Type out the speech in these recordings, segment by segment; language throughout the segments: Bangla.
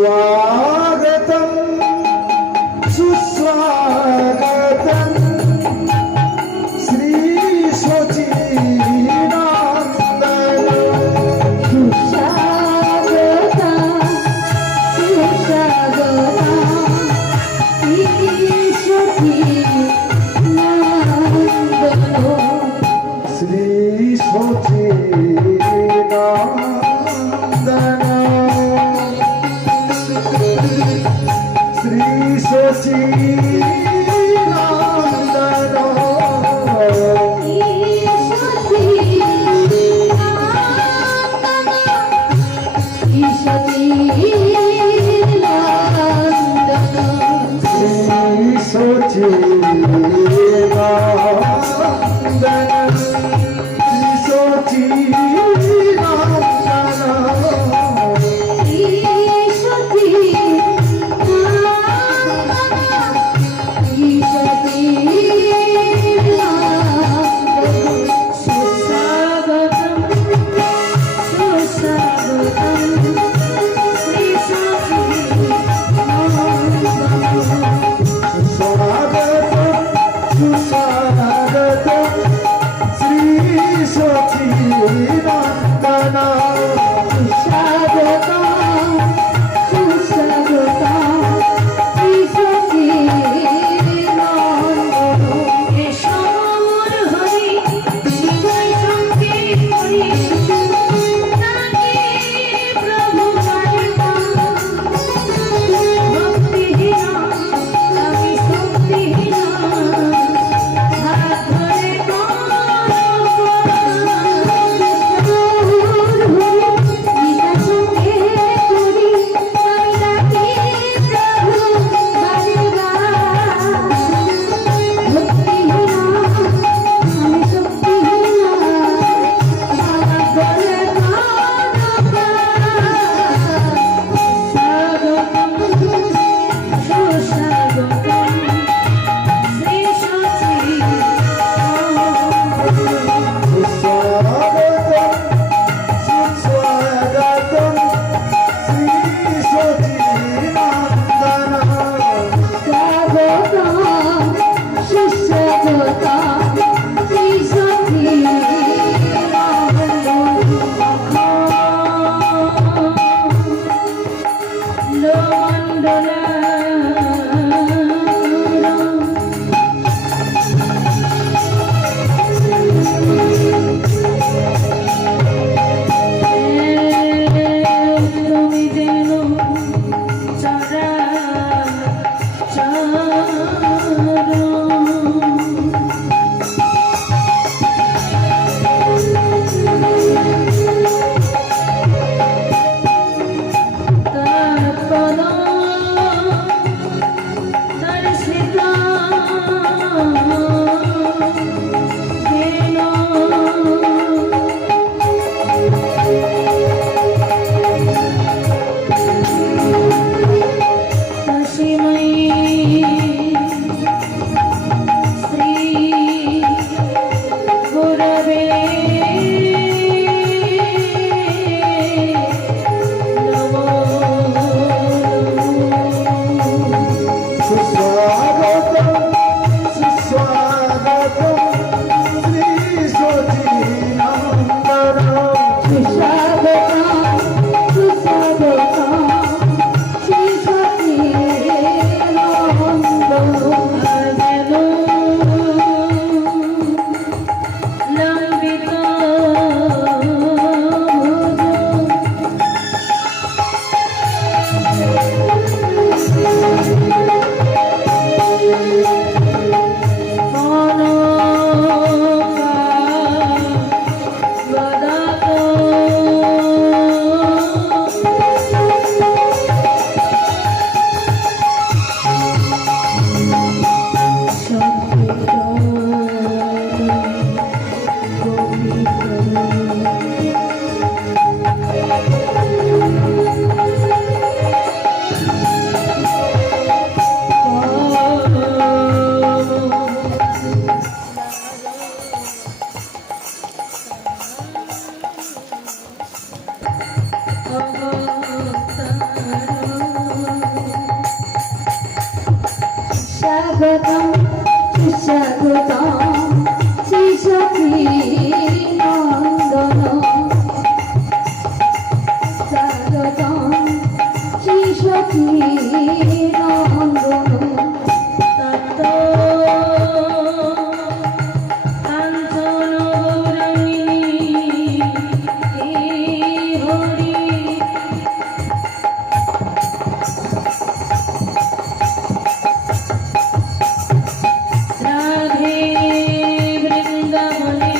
स्वागतं सुस्वागतं श्री सच्चिदानंद सुस्वागतं श्री सच्चिदानंद श्री सच्चिदानंद श्री স্বাগতম শ্রী সখী নন্দন স্বাগতম শ্রী সখী নন্দন তত্ত্ব কাঞ্চন গৌরাঙ্গিনী হরি রাধে বৃন্দাবনে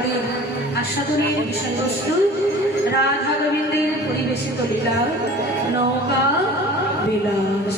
সরি আস্বাদনের বিষয়বস্তু রাধা গোবিন্দের পরিবেশিত লীলা নৌকা বিলাস।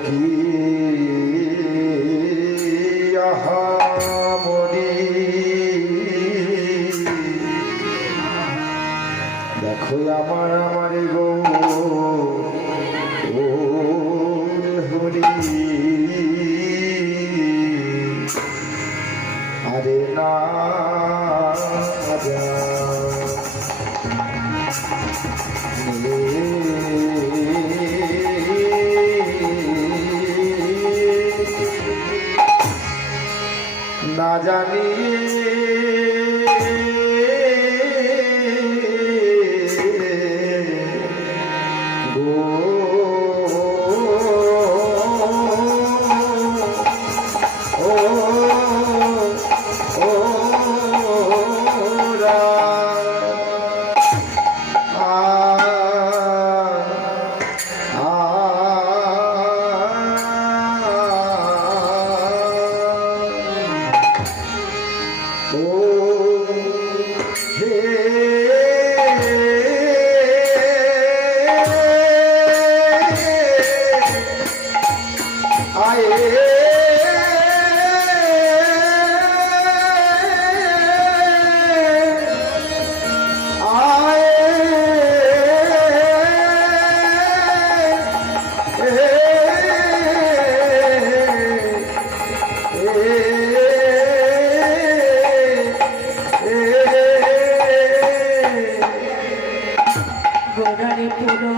কি আহামরি দেখো আমার গো ও হরি আরে না যা না জানি গো ও ও রা ও হে আয়ে গোড়ারে পুরো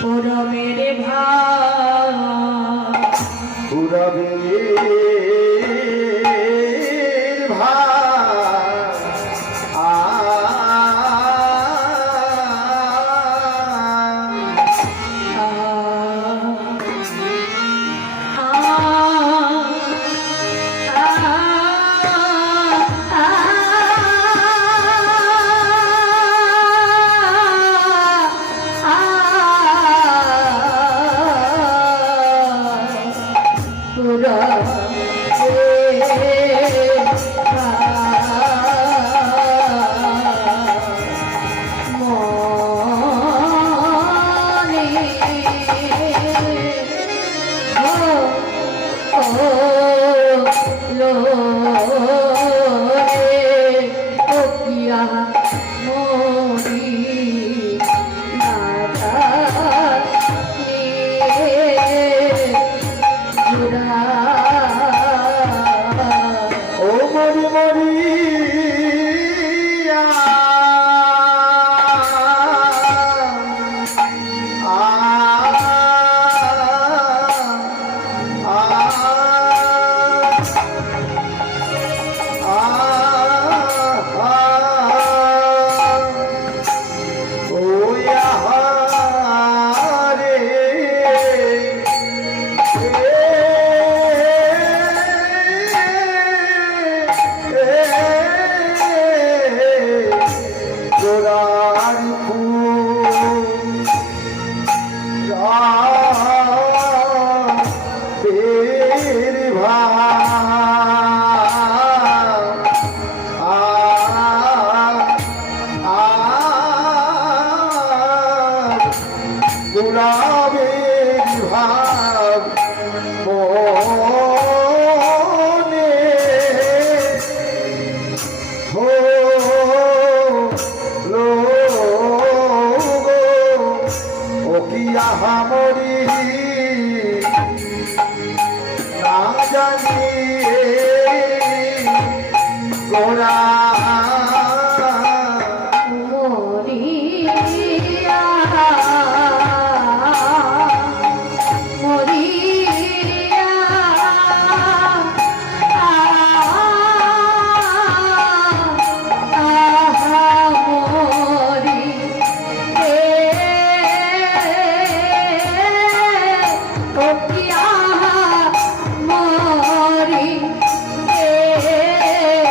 পুরো মেরে ভাই পুরবে মরি না জানি গোরা মরিয়া মরিয়া মরি মরি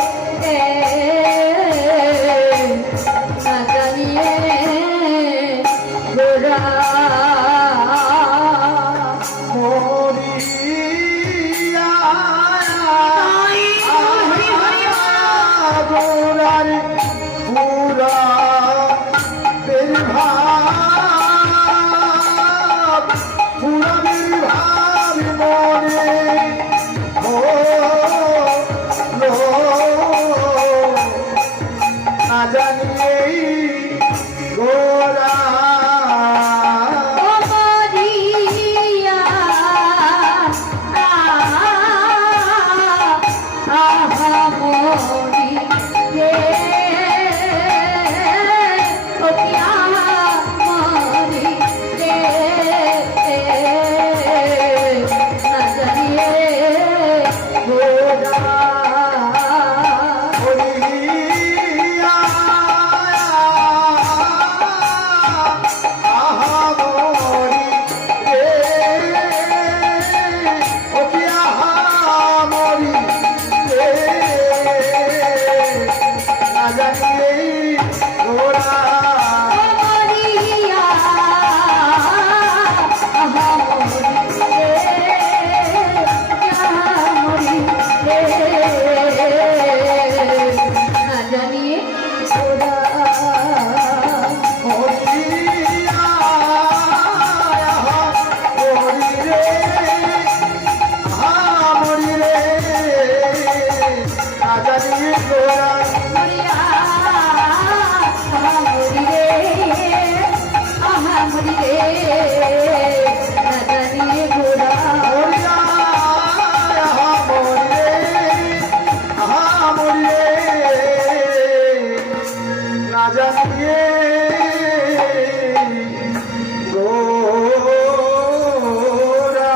গোরার পুরা বেরভাব পুরা বেরভাব মনে হলো না জানিয়েই গোরা ও মরিয়া আহা মরি রে ও কিয়া মরি রে না জানিয়ে গোরা মরিয়া আহা মরি রে ও কি আহা মরি রে না জানিয়েই গোরা মরিয়া আহা মরি রে মরি রে না জানিয়ে ওরা মরিয়া আহা মরি রে আহা মরি রে না জানিয়েই গোরা মরিয়া আহা মরি রে আহা মরি রে না জানিয়ে গোরা মরিয়া আহা মরি রে আহা মরি রে না জানিয়ে গোরা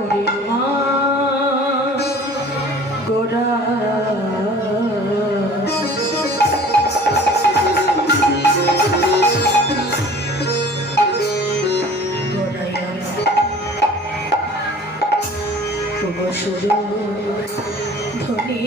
ওরে মা গোরা শুভ সুর ধ্বনি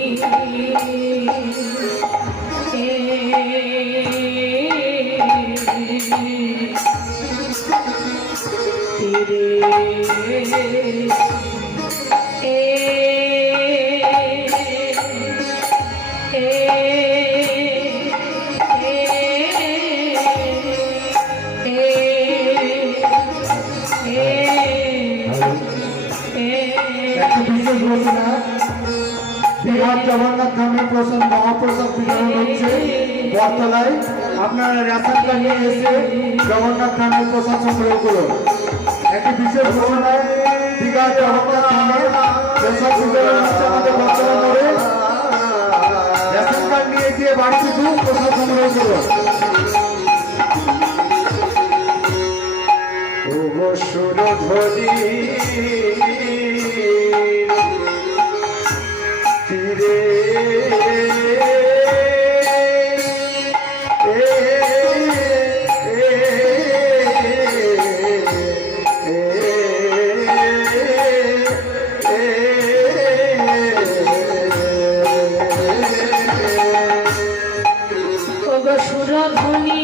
একটি বিশেষ ঘোষণা বিহার জগন্নাথ ধামের প্রসাদ মহাপ্রসাদ বিতরণ হচ্ছে বটতলায়। আপনারা রেশন কার্ড নিয়ে এসে জগন্নাথ ধামের প্রসাদ সংগ্রহ করুন। একটি বিশেষ ঘোষণায় বিহার জগন্নাথ ধামের প্রসাদ বিতরণ হচ্ছে আমাদের বটতলা মোড়ে। রেশন কার্ড নিয়ে গিয়ে বাড়ি কিছু প্রসাদ সংগ্রহ করুন। সুরধ্বনি তীরে সুরধ্বনি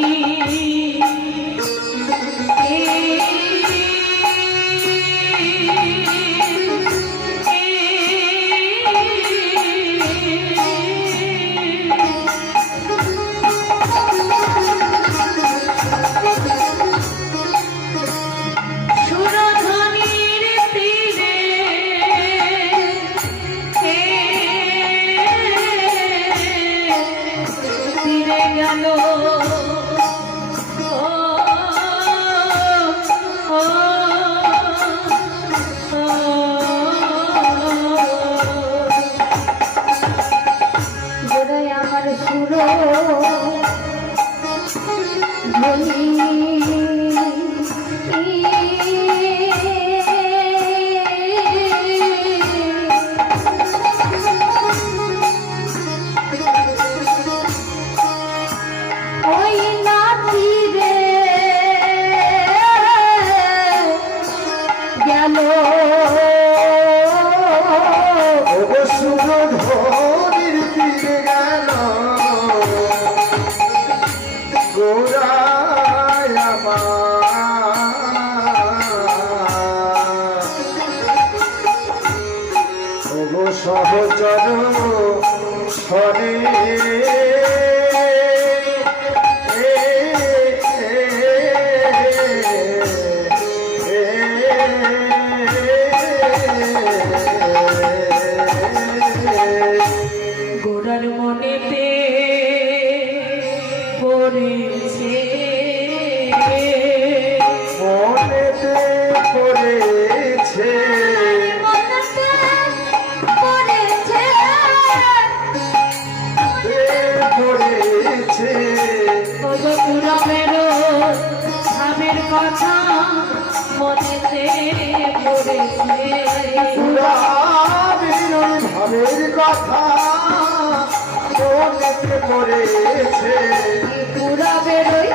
গোরা ছড়ে গোড়ার মনেতে পড়েছে মনেতে পড়েছে পড়েছে পুরমেরও ভাবের কথা মনেতে পড়েছে পুরাণের ভাবের কথা মনেতে পড়েছে পুরমেরই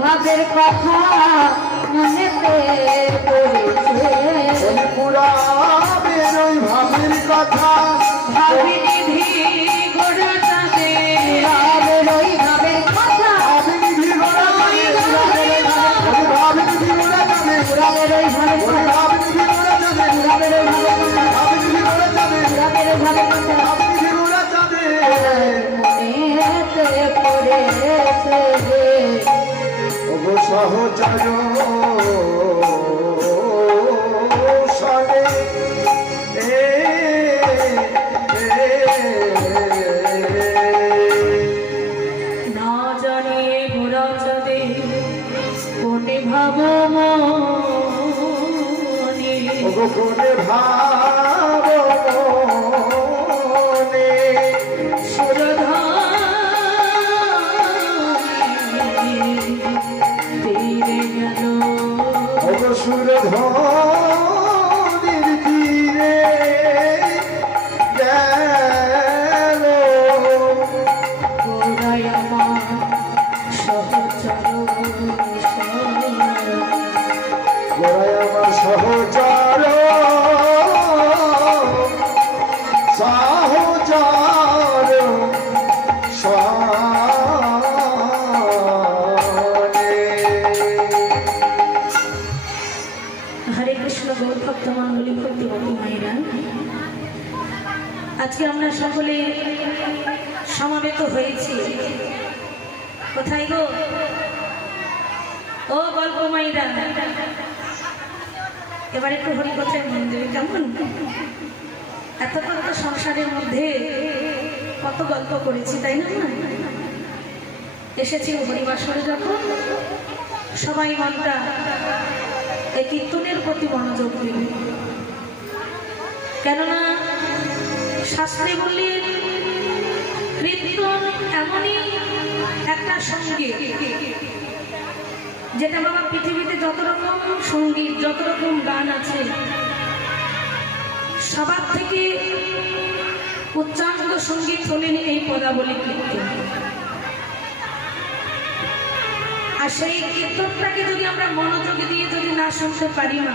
ভাবের কথা মনেতে পড়েছে পুরাণের ওই ভাবের কথা ভাবিনিধি গোড়া চাঁদে পুরমেরই ভাবের কথা ভাবিনিধি গোড়া যাবে ভাবিনিধি গোড়া যাবে পুরমেরই ভাবের কথা ভাবিনিধি গোড়া যাবে পুরমেরই ভাবের কথা ভাবিনিধি গোড়া যাবে পুরমেরই ভাবের কথা ভাবিনিধি গোড়া যাবে মনেতে পড়েছে ওগো সহচর সনে না জানে গোড়া চাঁদে কোনে ভাবো মনে ওগো কোনে ভাব মনে তীরে গেল ওগো সুরধনির তীরে গেল গোড়ায় আমার সহচর গোড়ায় আমার সহচর সহচর সনে হরে কৃষ্ণ গৌর ভক্ত মণ্ডলী ভক্তিমতী মায়েরা, আজকে আমরা সকলে সমাবেত হয়েছি কোথায় গো? ও গল্প মায়েরা, এবার একটু হরি কথায় মন দেবে কেমন? এতক্ষণ তো সংসারের মধ্যে কত গল্প করেছি তাই না? এসেছি হরিবাসরে যখন সবাই মনটা এই কীর্তনের প্রতি মনোযোগ দিবে, কেননা শাস্ত্রে বললেন কীর্তন এমনই একটা সঙ্গীত যেটা বাবা পৃথিবীতে যত রকম সঙ্গীত যত রকম গান আছে সবার থেকে উচ্চাঙ্গ সঙ্গীত হলেন এই পদাবলী কীর্তন। আর সেই কীর্তনটাকে যদি আমরা মনোযোগ দিয়ে যদি না শুনতে পারি না,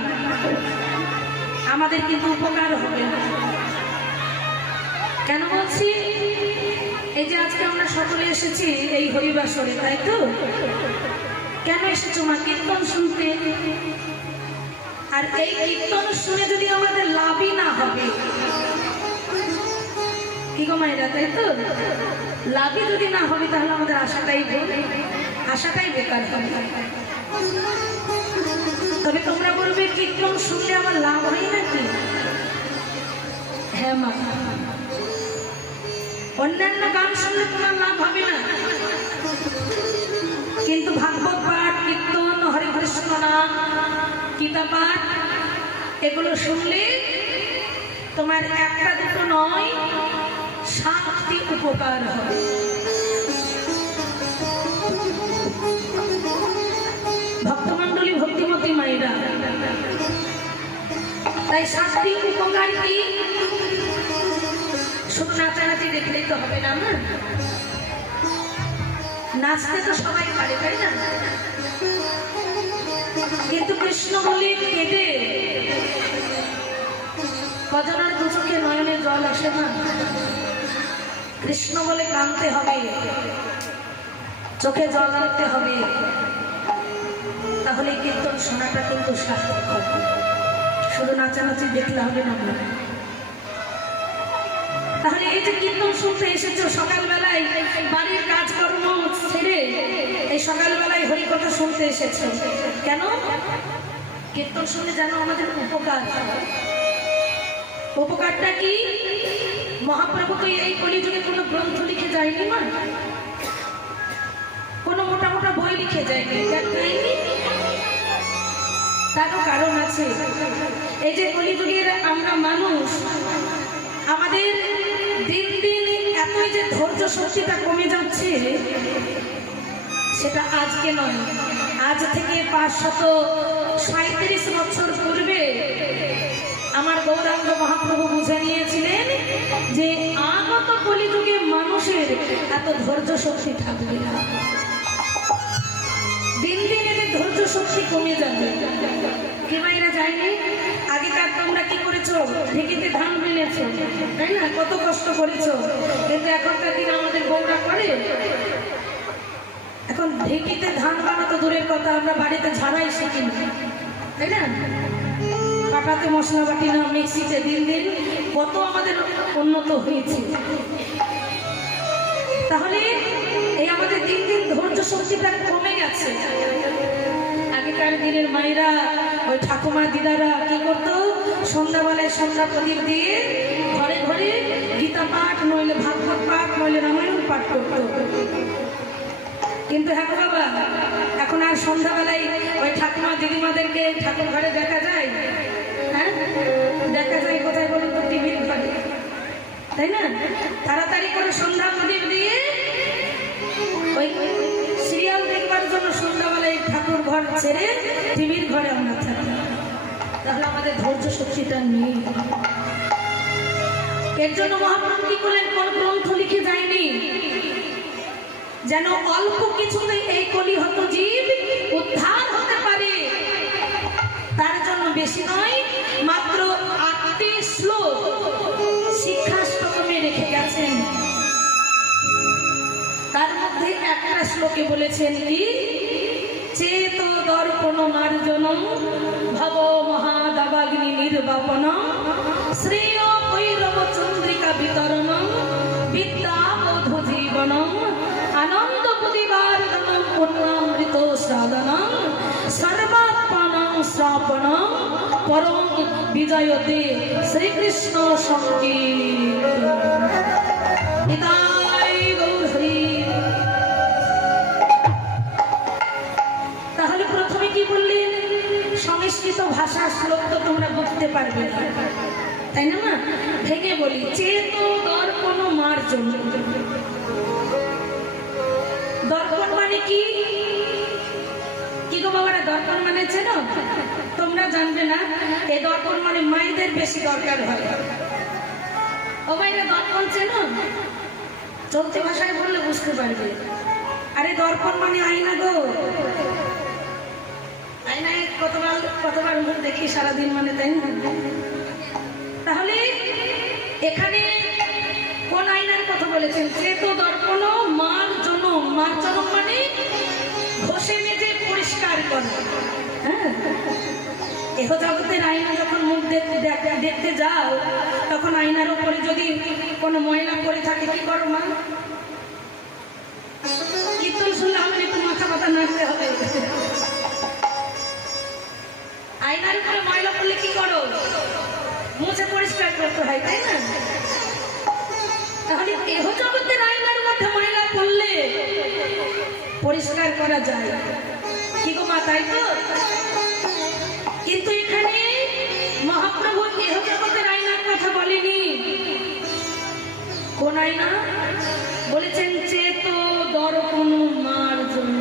আমাদের কিন্তু উপকার হবে না। কেন বলছি? এই যে আজকে আমরা সকলে এসেছি এই হরিবাসরে, তাই তো? কেন এসেছো মা? কীর্তন শুনতে। আর এই কীর্তন শুনে যদি আমাদের লাভই না হবে, কি গো মায়েরা, তাই তো? লাভই যদি না হবে তাহলে আমাদের আশাটাই বেকার হবে। তবে তোমরা বলবে কীর্তন শুনলে আমার লাভ হয় নাকি? হ্যাঁ মা, অন্যান্য গান শুনলে তোমার লাভ হবে না, কিন্তু ভাগবত পাঠ, কীর্তন, হরে কৃষ্ণ নাম, গীতা পাঠ এগুলো শুনলে তোমার একটা দুটো নয়, 7টি উপকার হবে। ভক্তমণ্ডলী ভক্তিমতী মায়েরা, তাই 7টি উপকার কি? শুধু নাচানাচি দেখলেই তো হবে না, না? নাচতে তো সবাই পারে, তাই না? কিন্তু কৃষ্ণ বলে কেঁদে কজনের দু চোখে নয়নে জল আসে না? কৃষ্ণ বলে কাঁদতে হবে, চোখে জল আনতে হবে, তাহলে কীর্তন শোনাটা কিন্তু সার্থক হবে। শুধু নাচানাচি দেখলে হবে না। তাহলে এই যে কীর্তন শুনতে এসেছো সকালবেলায়, বাড়ির কাজকর্ম ছেড়ে এই সকালবেলায় হরিকথা শুনতে এসেছো কেন? কীর্তন শুনে যেন আমাদের উপকার। উপকারটা কি? মহাপ্রভু তো এই কলিযুগে কোনো গ্রন্থ লিখে যায়নি, মা কোনো মোটা মোটা বই লিখে যায়নি, তারও কারণ আছে। এই যে কলিযুগের আমরা মানুষ, আমাদের দিন দিন এতই যে ধৈর্য শক্তিটা কমে যাচ্ছে, সেটা আজকে নয়, আজ থেকে 537 বছর পূর্বে আমার গৌরাঙ্গ মহাপ্রভু বুঝে নিয়েছিলেন যে আগত কলিযুগে মানুষের এত ধৈর্য শক্তি থাকবে না, দিন দিন এদের ধৈর্য শক্তি কমে যাবে। কি মাইরা যায়নি? আগেকার তোমরা কি করেছো? ঢেকিতে ধান বেলেছো, তাই না? কত কষ্ট করেছো। কিন্তু এখনকার দিন আমাদের বউরা করে, এখন ঢেকিতে ধান বানাতো দূরের কথা, আমরা বাড়িতে ঝাড়াই শিখি না, তাই না? কাটাতে মশলা বাটি না, মিক্সিতে। দিন দিন কত আমাদের উন্নত হয়েছে। তাহলে এই আমাদের দিন দিন ধৈর্য শক্তিটা কমে গেছে। আগেকার দিনের মায়েরা, ওই ঠাকুমা দিদারা কি করতো? সন্ধ্যাবেলায় সন্ধ্যা প্রদীপ দিয়ে ঘরে ঘরে গীতা পাঠ, নইলে ভাগবত পাঠ, নইলে রামায়ণ পাঠ করতো। কিন্তু হ্যাঁ বাবা, এখন আর সন্ধ্যাবেলায় ওই ঠাকুমা দিদিমাদেরকে ঠাকুর ঘরে দেখা যায়? হ্যাঁ, দেখা যায় কোথায় বলুন তো? টিভির ঘরে, তাই না? তাড়াতাড়ি করে সন্ধ্যা প্রদীপ দিয়ে ওই সিরিয়াল দেখবার জন্য সন্ধ্যাবেলায় ঠাকুর ঘর ছেড়ে টিভির ঘরে আমরা থাকি। তাহলে আমাদের ধৈর্য শক্তিটা নেই। এর জন্য মহাপ্রভু কি করলেন? কোন গ্রন্থ লিখে যায়নি, যেন অল্প কিছুতে এই কলিহত জীব উদ্ধার হতে পারে। তার জন্য বেশি নয়, মাত্র 8টি শ্লোক শিক্ষাষ্টকমে রেখে গেছেন। তার মধ্যে একটা শ্লোকে বলেছেন কি? চেত দর্পণ মার্জনম ভব মহাদাবাগ্নি নির্বাপনম শ্রেয় কৈরব চন্দ্রিকা বিতরণম বিদ্যাবোধ জীবনম আনন্দ প্রতিবারণম পুণ্যামৃত সাধনম সর্বাত্মনম শ্রাপণম পরম বিজয়তে শ্রীকৃষ্ণ সংকীর্তন। তাহলে প্রথমে কি বললেন? সংস্কৃত ভাষার শ্লোক তো তোমরা বুঝতে পারবে না, তাই না? মা ভেঙে বলি, চেত দর্পণ মার্জন। দর্পণ মানে কি? কি গো বাবারা, দর্পণ মানে চেনো? তোমরা জানবে না। এই দর্পণ মানে মায়েদের বেশি দরকার হয়। ও মায়েরা, দর্পণ চেনো? চলতি ভাষায় বললে বুঝতে পারবে। আরে দর্পণ মানে আয়না গো। আয়নায় কতবার মুখ দেখি সারাদিন, মানে, তাই না? তাহলে এখানে কোন আয়নার কথা বলেছেন? চেত দর্পণ মার্জনম। মার্জনম মানে ঘষে মেজে পরিষ্কার করা। হ্যাঁ, এহ জগতের আয়না যখন মুখ দেখতে যাও, তখন আয়নার উপরে যদি কোনো ময়লা পড়ে থাকে কি করো মা? কীর্তন শুনলে আমার একটু মাথা ব্যথা নাড়তে হবে। আয়নার উপরে ময়লা পড়লে কি করো? মুছে পরিষ্কার করতে হয়, তাই না? তাহলে এহ জগতের আয়নার মধ্যে ময়লা পড়লে পরিষ্কার করা যায়, কি গো মা, তাই তো? কিন্তু এখানে মহাপ্রভু এহ জগতের আয়নার কথা বলেনি। কোন আয়না বলেছেন? চেত দর্পণ মার্জন।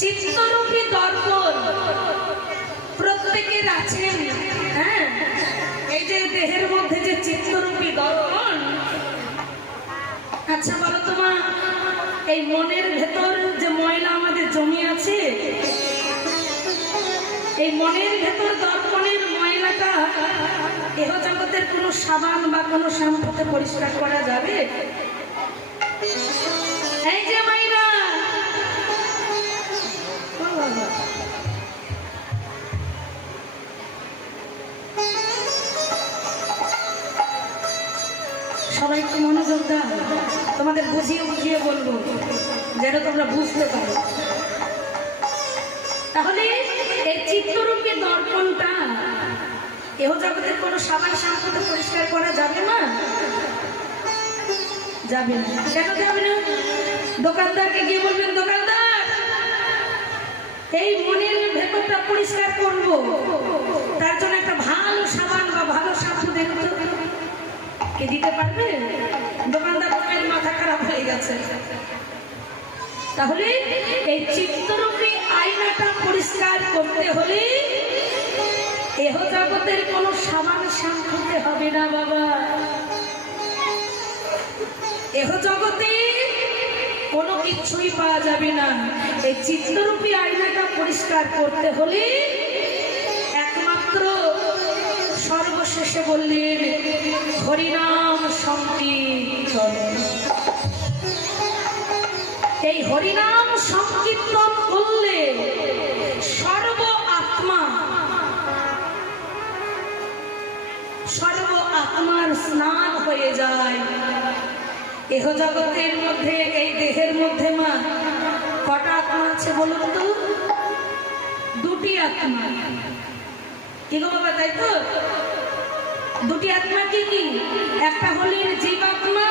চিত্তরূপী দর্পণ প্রত্যেকের আছেন। হ্যাঁ, এই যে দেহের মধ্যে যে চিত্তরূপী দর্পণ, আচ্ছা বলো তোমা, এই মনের ভেতর যে ময়লা আমাদের জমি আছে, এই মনের ভেতর দর্পণের ময়লাটা এহ জগতের কোনো সাবান বা কোনো শ্যাম্পুতে পরিষ্কার করা যাবে? এই যে মাইরা, সবাই একটু মনোযোগ দাও, তোমাদের বুঝিয়ে বুঝিয়ে বলবো যেন তোমরা বুঝতে পারো। তাহলে এই চিত্তরূপী দর্পণটা এহ জগতের কোনো সাবান শ্যাম্পুতে পরিষ্কার করা যাবে না? যাবে না। কেন যাবে না? দোকানদারকে গিয়ে বলবেন, দোকানদার এই মনের ভেতরটা পরিষ্কার করব, তার জন্য একটা ভালো সাবান বা ভালো শ্যাম্পু দেন তো। কে দিতে পারবে? দোকানদার মাথা খারাপ হয়ে গেছে। তাহলে এই চিত্তরূপী আয়নাটা পরিষ্কার করতে হলে এহ জগতের কোনো সাবান শ্যাম্পুতে হবে না বাবা। এহ জগতে কোনো কিছুই পাওয়া যাবে না। এই চিত্তরূপী আয়নাটা পরিষ্কার করতে হলে একমাত্র সর্বশেষে বললেন হরিনাম সংকীর্তন। এই হরিনাম সংকীর্তন করলে সর্ব আত্মার স্নান হয়ে যায়। এহ জগতের মধ্যে এই দেহের মধ্যে মা কটা আত্মা আছে বলুন তো? দুটি আত্মা। কি গো বাবা, তাই তো? দুটি আত্মা কি কি? একটা হলেন জীবাত্মা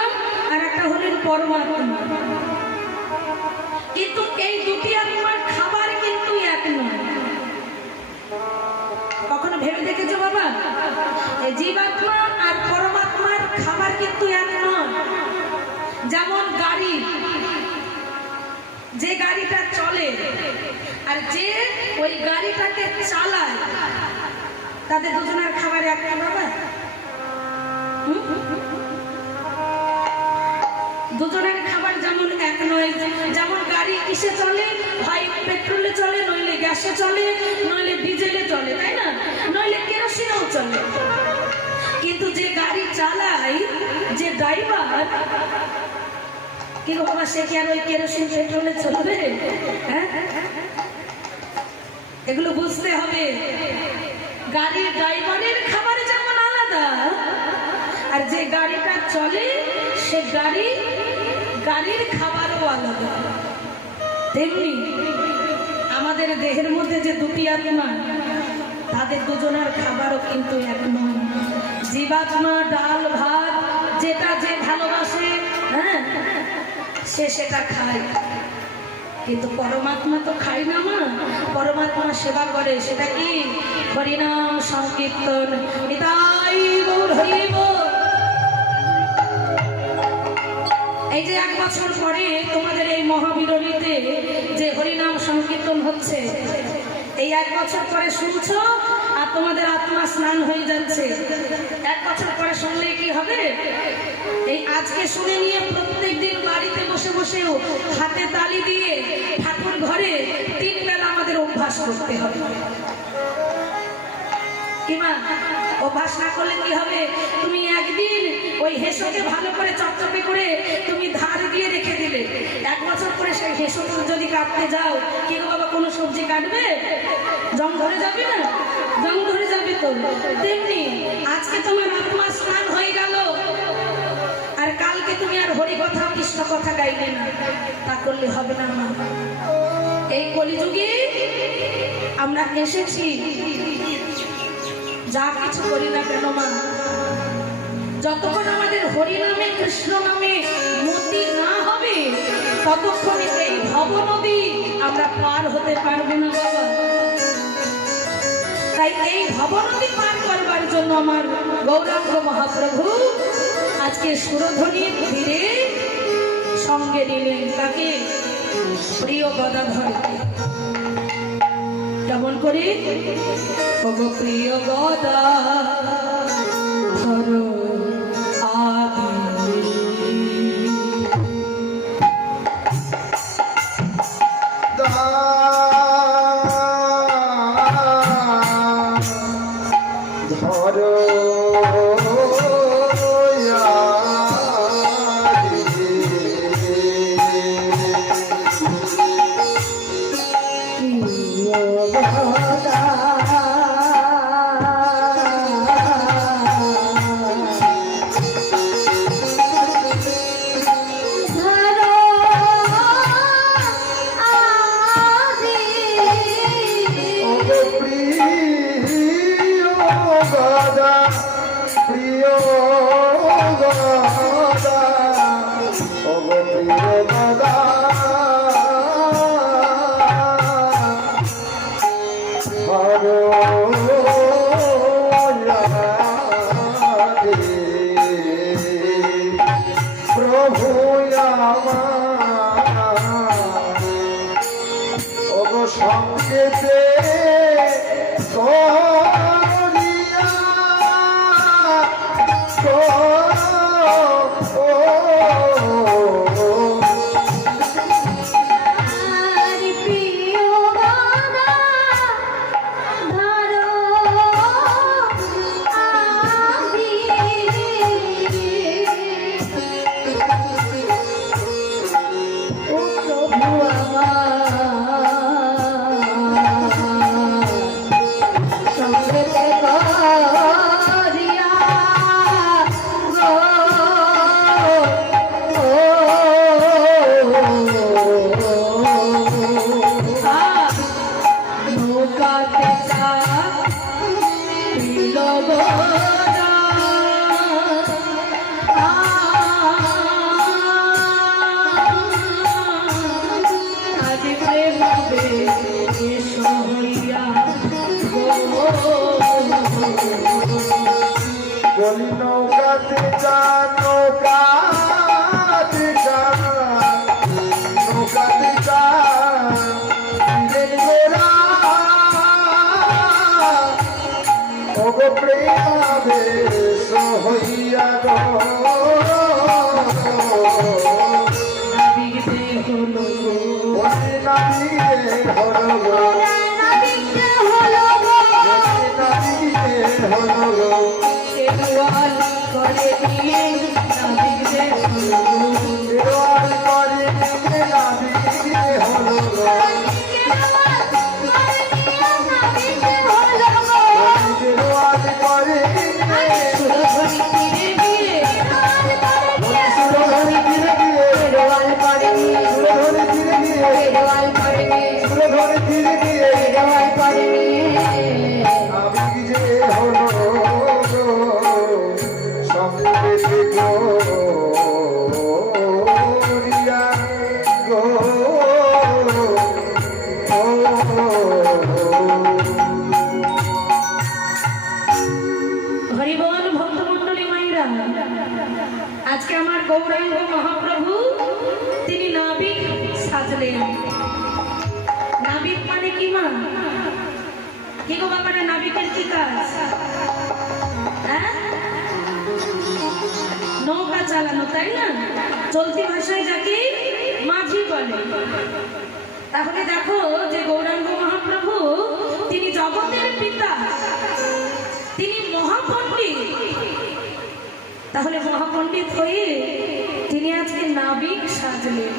আর একটা হলেন পরমাত্মা। কিন্তু এই দুটি আত্মার খাবার কিন্তু এক নয়। কখনো ভেবে দেখেছো বাবা? এই জীবাত্মা আর পরমাত্মার খাবার কিন্তু এক নয়। যেমন গাড়ি, যে গাড়িটা চলে আর যে ওই গাড়িটাকে চালায়, তাদের দুজনের খাবার এক নয় বাবা। দুজনের খাবার যেমন এক নয়। যেমন গাড়ি কিসে চলে? হয় পেট্রোলে চলে, নইলে গ্যাসে চলে, নইলে ডিজেলে চলে, তাই না? নইলে কেরোসিনেও চলে। কিন্তু যে গাড়ি চালায়, যে ড্রাইভার, কি বাবা, সে কি আর ওই কেরোসিন পেট্রোলে চলবে? হ্যাঁ, এগুলো বুঝতে হবে। গাড়ির ড্রাইভারের খাবার যেমন আলাদা, আর যে গাড়িটা চলে সে গাড়ির খাবারও আলাদা। তেমনি আমাদের দেহের মধ্যে যে দুটি আত্মা, তাদের দুজনের খাবারও কিন্তু এক নয়। জীবাত্মা ডাল ভাত যেটা যে ভালোবাসে, হ্যাঁ, সে সেটা খায়। কিন্তু পরমাত্মা তো খায় না মা। পরমাত্মা সেবা করে। সেটা কি? হরিনাম সংকীর্তন। নিতাই গৌর হরি বল। এই যে 1 বছর পরে তোমাদের এই মহাবিরণীতে যে হরিনাম সংকীর্তন হচ্ছে, এই 1 বছর পরে শুনছো আর তোমাদের আত্মা স্নান হয়ে যাচ্ছে। 1 বছর পরে শুনলে কি হবে? এই আজকে শুনে নিয়ে প্রত্যেকদিন বাড়িতে বসে বসেও হাতে তালি দিয়ে ঠাকুর ঘরে 3 বেলা আমাদের অভ্যাস করতে হবে। কিমা অভ্যাস না করলে কি হবে? তুমি একদিন ওই হেসোকে ভালো করে চকচকে করে তুমি ধার দিয়ে রেখে দিলে, 1 বছর পরে সেই হেসো যদি কাটতে যাও, কি গো বাবা, কোনো সবজি কাটবে? জং ধরে যাবে না? জং ধরে যাবে তো। তেমনি আজকে তোমার আত্মা স্নান হয়ে গেল, আর কালকে তুমি আর হরি কথা কৃষ্ণ কথা গাইলে না, তা করলে হবে না মা। এই কলিযুগে আমরা এসেছি, যা কিছু করি না কেন মা, যতক্ষণ আমাদের হরি নামে কৃষ্ণ নামে মতি না হবে, ততক্ষণ এই ভব নদী আমরা পার হতে পারবো না বাবা। তাই এই ভব নদী পার করবার জন্য আমার গৌরাঙ্গ মহাপ্রভু আজকে সুরধ্বনির ধীরে সঙ্গে নিলেন তাকে, প্রিয় গদাধরকে। কেমন করে? ওগো প্রিয় গদাধর আদি ধরো আমার ওগো সংকেতে করিয়া বলি নৌকাতে যা নৌকাতে যা নৌকাতে যা ওগো প্রেমাবেশ হইয়া গো নাবিকে হলো গো নাবিকে হলো গো করে দিয়ে নাবিকে হলো গো হরিবল ভক্তমণ্ডলী মায়েরা, আজকে আমার গৌরাঙ্গ মহাপ্রভু তিনি নাবিক সাজলেন। নাবিক মানে কি মা? কি গো বাবারা, নাবিকের কি কাজ? হ্যাঁ, নৌকা চালানো, তাই না? চলতি ভাষায় যাকে মাঝি বলে। তাহলে দেখো যে গৌরাঙ্গ মহাপ্রভু তিনি জগতের পিতা, তিনি মহাপণ্ডিত। তাহলে মহাপণ্ডিত হয়ে তিনি আজকে নাবিক সাজলেন।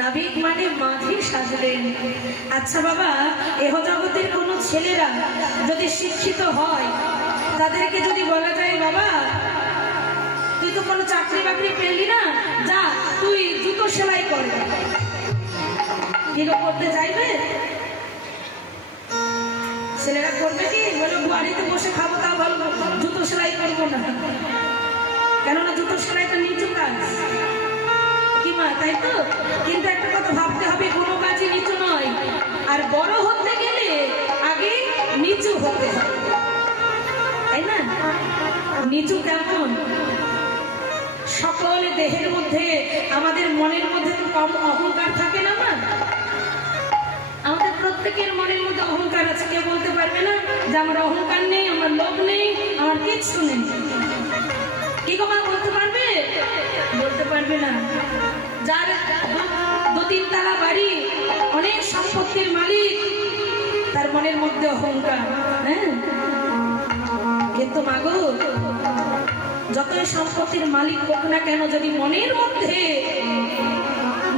নাবিক মানে মাঝি সাজলেন। আচ্ছা বাবা, এহ জগতের কোনো ছেলেরা যদি শিক্ষিত হয়, তাদেরকে যদি বলা যায় বাবা তুই তো কোনো চাকরি বাকরি পেলি না, যা তুই জুতো সেলাই কর, কি করতে চাইবে? ছেলেরা করবে কি? বলে বাড়িতে বসে খাবো, তা ভালো, জুতো সেলাই করবো না। কেননা জুতো সেলাইটা নিচু কাজ কি মা, তাই তো? কিন্তু একটা কথা ভাবতে হবে, কোনো কাজই নিচু নয়। আর বড় হতে গেলে আগে নিচু হতে হবে, তাই না? নিচু কেমন? সকল দেহের মধ্যে, আমাদের মনের মধ্যে তো কম অহংকার থাকে না মা? আমাদের প্রত্যেকের মনের মধ্যে অহংকার আছে। কেউ বলতে পারবে না যে আমার অহংকার নেই, আমার লোভ নেই, আমার কিচ্ছু নেই। কি গো মা, বলতে পারবে? বলতে পারবে না। যার 2-3 তলা বাড়ি, অনেক সম্পত্তির মালিক, তার মনের মধ্যে অহংকার। হ্যাঁ, কিন্তু মাগো যতই সম্পত্তির মালিক হোক না কেন, যদি মনের মধ্যে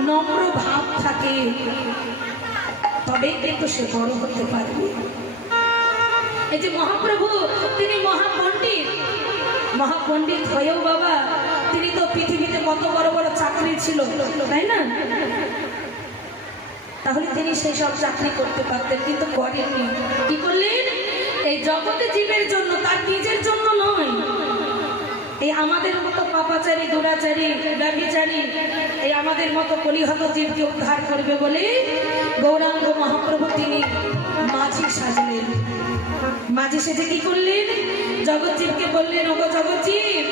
নম্র ভাব থাকে তবে কিন্তু সে বড় হতে পারবে। এই যে মহাপ্রভু তিনি মহাপণ্ডিত, মহাপণ্ডিত হয়েও বাবা তিনি তো পৃথিবীতে কত বড় বড় চাকরি ছিল, তাই না? তাহলে তিনি সেই সব চাকরি করতে পারতেন, কিন্তু করেননি। কি করলেন? এই জগতে জীবের জন্য, তার নিজের জন্য নয়। এই আমাদের মতো পাপাচারী, দুরাচারী, ব্যভিচারী, এই আমাদের মতো কলিহত জীবকে উদ্ধার করবে বলে গৌরাঙ্গ মহাপ্রভু তিনি মাঝি সাজলেন। মাঝি সেজে কি করলেন? জগৎজীবকে বললেন, ওগো জগৎজীব,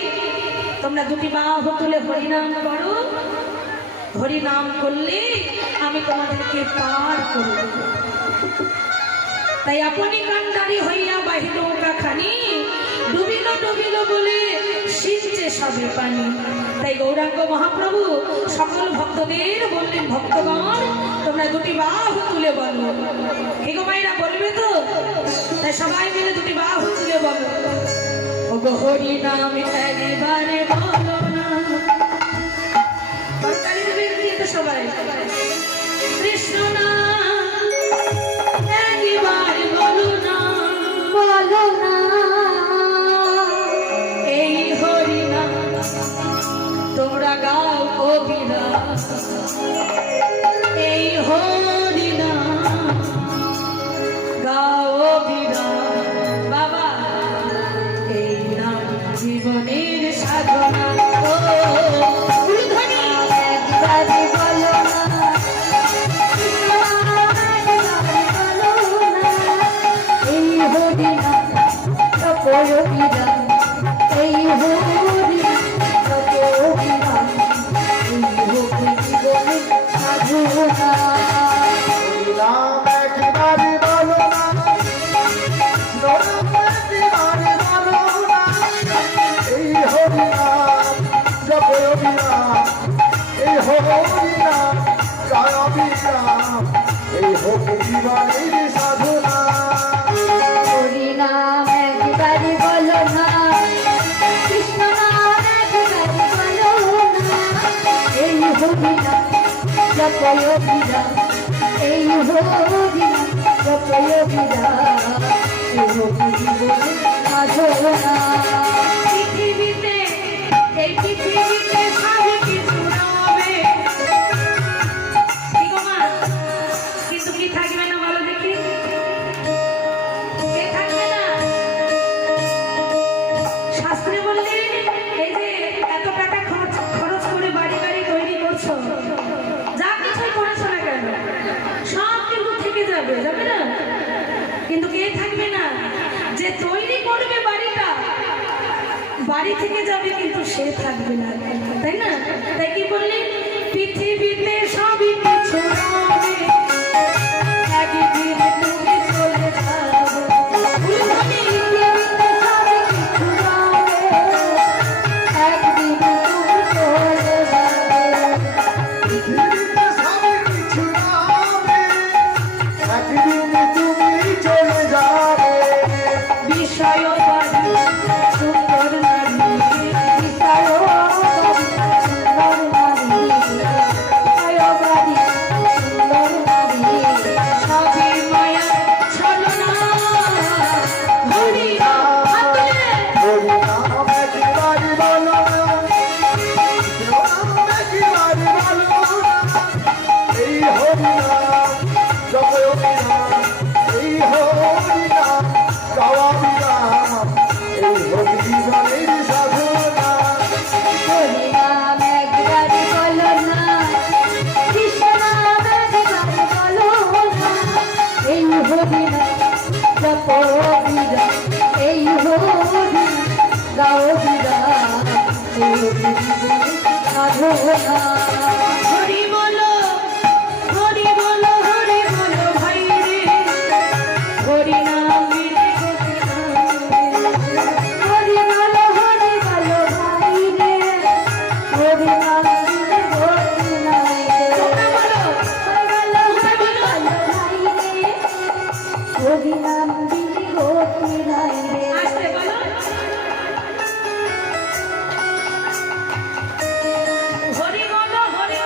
তোমরা দুটি বাহু তুলে হরিনাম করো। হরিনাম করলে আমি তোমাদেরকে পার করে দেব। তাই আপনি কান্ডারি হইয়া বাহির নৌকা খানি, ডুবিল ডুবিল বলে সিঞ্চে সবে পানি। তাই গৌরাঙ্গ মহাপ্রভু সকল ভক্তদের বললেন, ভক্তগণ তোমরা দুটি বাহু তুলে বলো। হে গো মায়েরা বলবে তো? তাই সবাই মিলে দুটি বাহু তুলে বলো, ও গো হরি নাম একবারে বলো না। সরকারি দেবের দিয়ে তো সবাই কৃষ্ণ নাম একবারে বলো না, বলো না। এই হরি নাম তোমরা গাও অবিরাম, এই হরি নাম গাও অবিরাম। বাবা এই নাম জীবনের সাধনা। ও গুরুধনী একবারে বলো না, এই হরি নাম জপ অবিরাম, এই হরি নাম জপ অবিরাম, এই হরি জীবনের সাধনা। নাম একবারে বলো না, নাম একবারে বলো না, এই হরি নাম জপ অবিরাম, এই হরি নাম জয় অবিরাম, এই হোক জীবনের সাধনা। হরি নাম একবারে বলো না, কৃষ্ণ নাম একবারে বলো না, এই হরি নাম জপ অবিরাম, এই হরি নাম জপ অবিরাম, এই হরি জীবনের সাধনা। পৃথিবীতে এই পৃথিবীতে সবই কিছু রবে, কি গো মা? কিন্তু কি থাকবে না বলো দেখি? কে থাকবে না? শাস্ত্রে বললেন, এই যে এত টাকা খরচ করে বাড়ি বাড়ি তৈরি করছো, যা কিছুই করেছো না কেন, সব কিন্তু থেকে যাবে, যাবে না? কিন্তু কে থাকবে না? যে তৈরি করবে বাড়িটা, বাড়ি থেকে যাবে কিন্তু সে থাকবে না, তাই না? তাই কি বললেন? পৃথিবীতে সবই কিছু রবে, একদিন তুমি চলে যাবে। পৃথিবীতে সবই কিছু রবে, একদিন তুমি চলে যাবে। পৃথিবীতে সবই কিছু রবে, একদিন তুমি চলে যাবে। বিষয় বাড়ি সুন্দর নারী, বিষয় বাড়ি সুন্দর নারী, বিষয় বাড়ি সুন্দর নারী, সবই মায়া ছলনা। হরি নাম হরি নাম একবারে বলো না, নাম একবারে বলো না, এই হরি নাম জপ অবিরাম, এই হরি নাম গাও অবিরাম, এই হোক জীবনের সাধনা। হরি নাম একবারে বলো না, কৃষ্ণ নাম একবারে বলো না, এই হরি নাম জপ অবিরাম, এই হরি নাম গাও অবিরাম, এই হরি জীবনের সাধনা। হরি বলো, হরি বলো, হরি বলো ভাই রে, হরি নাম বিনে গতি নাই। হরি বলো ভাই রে, হরি নাম বিনে গতি নাই। তোমরা বলো, হরি বলো ভাই রে, হরি নাম বিনে গতি নাই রে। আসতে বলো, হরি বলো, হরি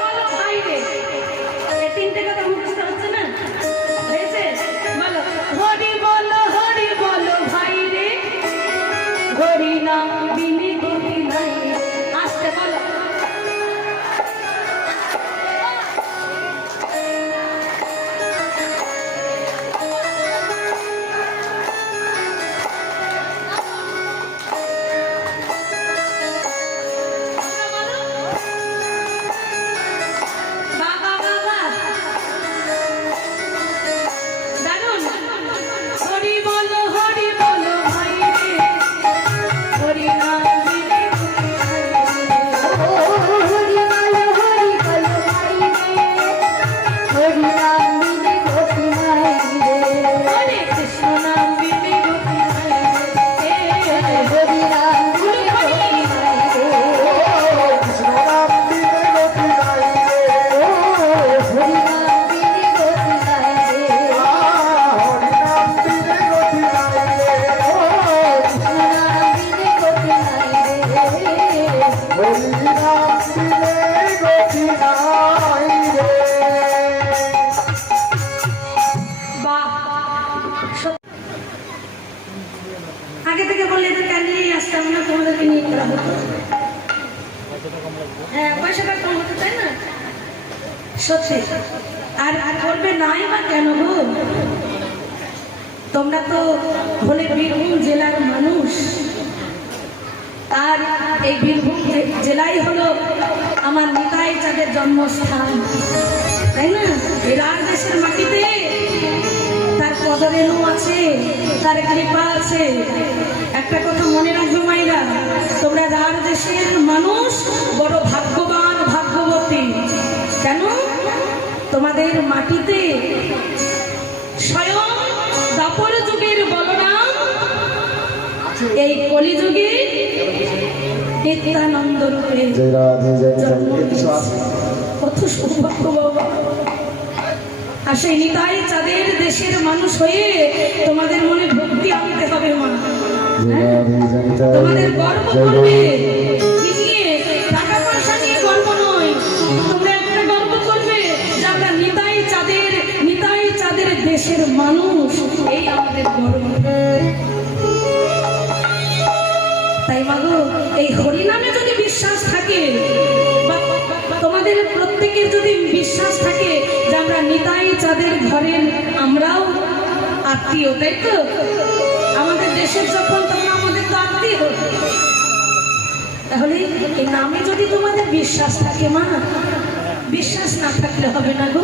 হরিনাম দিলে গতি নাই রে। বাহ, সত্যি। আগে থেকে বললে এদেরকে নিয়েই আসতাম না, তোমাদেরকে নিয়ে করা হতো। হ্যাঁ, পয়সাটা কম হতো, তাই না? সত্যি। আর করবে নাই বা কেন গো? তোমরা তো হলে বীরভূম জেলার মানুষ, আর এই বীরভূম জেলাই হলো আমার নিতাই চাঁদের জন্মস্থান, তাই না? এই রার দেশের মাটিতে তার পদরেণু আছে, তার কৃপা আছে। একটা কথা মনে রাখবে মাইরা, তোমরা রার দেশের মানুষ বড় ভাগ্যবান, ভাগ্যবতী। কেন? তোমাদের মাটিতে স্বয়ং দাপর যুগের বলরাম এই কলিযুগে নিত্যানন্দ রূপে জন্ম নিয়েছে। কত সৌভাগ্য বাবা। আর সেই নিতাই চাঁদের দেশের মানুষ হয়ে তোমাদের মনে ভক্তি আনতে হবে মা। হ্যাঁ? তোমাদের গর্ব করবে, কি নিয়ে? টাকা পয়সা নিয়ে গর্ব নয়। তোমরা একটা গর্ব করবে যে আমরা নিতাই চাঁদের দেশের মানুষ, এই আমাদের গর্ব। তাই মাগো, এই হরিনামে যদি বিশ্বাস থাকে, বা তোমাদের প্রত্যেকের যদি বিশ্বাস থাকে যে আমরা নিতাই চাঁদের ঘরের আমরাও আত্মীয়, তাই তো? আমাদের দেশের যখন, তখন আমাদের তো আত্মীয়। তাহলে এই নামে যদি তোমাদের বিশ্বাস থাকে মা, বিশ্বাস না থাকলে হবে না গো।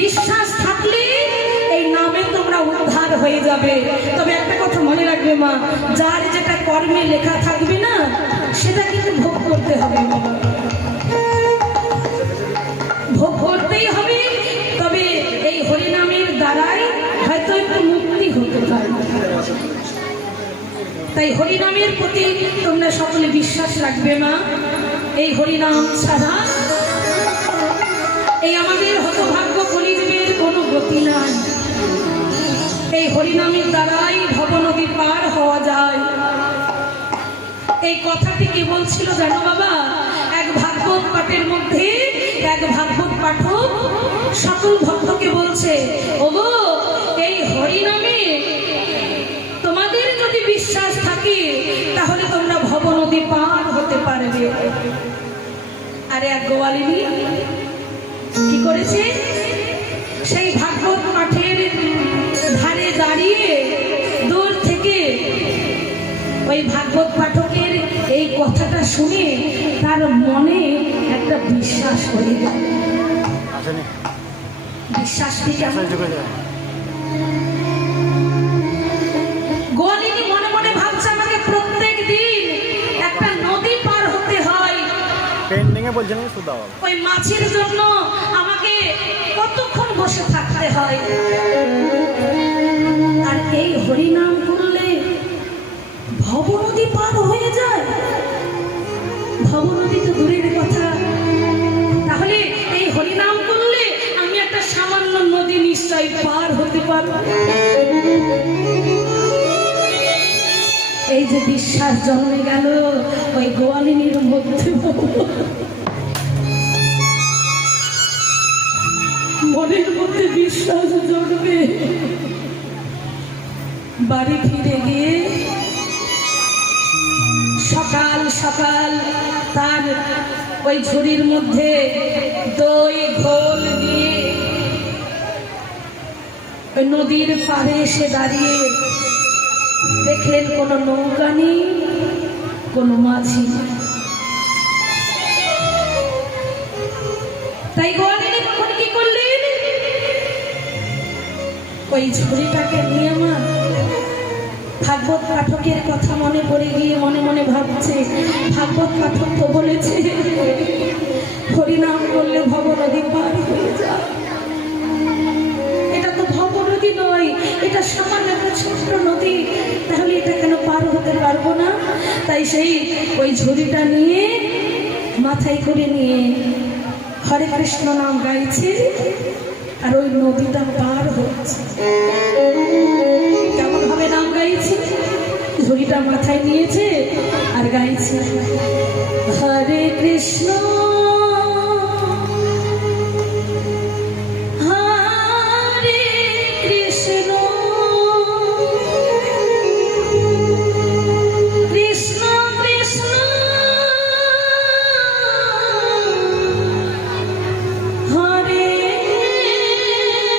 বিশ্বাস থাকলে এই নামে তোমরা উদ্ধার হয়ে যাবে। তবে একটা কথা মনে রাখবে মা, যার যেটা কর্মে লেখা থাকবে না, সেটা কিন্তু ভোগ করতে হবে বাবা। ভোগ করতেই হবে। তবে এই হরিনামের দ্বারাই হয়তো একটু মুক্তি হতে পারে। তাই হরিনামের প্রতি তোমরা সকলে বিশ্বাস রাখবে মা। এই হরিনাম ছাড়া এই আমাদের হতভাগ্য কলিযুগের কোনো গতি নাই। এই হরিনামের দ্বারাই ভবনদী পার হওয়া যায়। এই কথাটি কে বলছিল জানো বাবা? এক ভাগবত পাঠের মধ্যে এক ভাগবত পাঠক সকল ভক্তকে বলছে, ওগো এই হরিনামে তোমাদের যদি বিশ্বাস থাকে তাহলে তোমরা ভবনদী পার হতে পারবে। আর এক গোয়ালিনী কি করেছে? সেই ভাগবত পাঠের ধারে দাঁড়িয়ে দূর থেকে ওই ভাগবত পাঠকের এই কথাটা শুনে তার মনে একটা বিশ্বাস হয়ে গেল। বিশ্বাসটি কেমন? গোয়ালিনী মনে মনে ভাবছে, আমাকে প্রত্যেক দিন একটা নদী পার হতে হয়। ওই মাছের জন্য আমাকে কতক্ষণ বসে থাকতে হয়। আর এই হরিনাম করলে ভবনদী পার হয়ে যায়। ভবনদী তো দূরের কথা, তাহলে এই হরিনাম করলে আমি একটা সামান্য নদী নিশ্চয় পার হতে পারব। এই যে বিশ্বাস জন্মে গেল ওই গোয়ালিনীর মধ্যে, মনের মধ্যে বিশ্বাস জন্মে বাড়ি ফিরে গিয়ে সকাল সকাল তার ওই ঝুড়ির মধ্যে দই ঘোল নিয়ে ওই নদীর পাড়ে এসে দাঁড়িয়ে দেখলেন কোনো নৌকা নেই, কোনো মাঝি নেই। তাই গোয়ালিনী তখন কি করলেন? ওই ঝুড়িটাকে নিয়ে মা ভাগবত পাঠকের কথা মনে পড়ে গিয়ে মনে মনে ভাবছে, ভাগবত পাঠক তো বলেছে হরিনাম করলে ভবনদী পার হয়ে যায়। এটা তো ভবনদী নয়, এটা সামান্য একটা ছোট্ট নদী, তাহলে এটা কেন পার হতে পারবো না? তাই সেই ওই ঝুড়িটা নিয়ে মাথায় করে নিয়ে হরে কৃষ্ণ নাম গাইছে, আর ওই নদীটা পার হচ্ছে। কেমন ভাবে নাম গাইছে? ঝুড়িটা মাথায় নিয়েছে আর গাইছে হরে কৃষ্ণ হরে কৃষ্ণ কৃষ্ণ কৃষ্ণ হরে হরে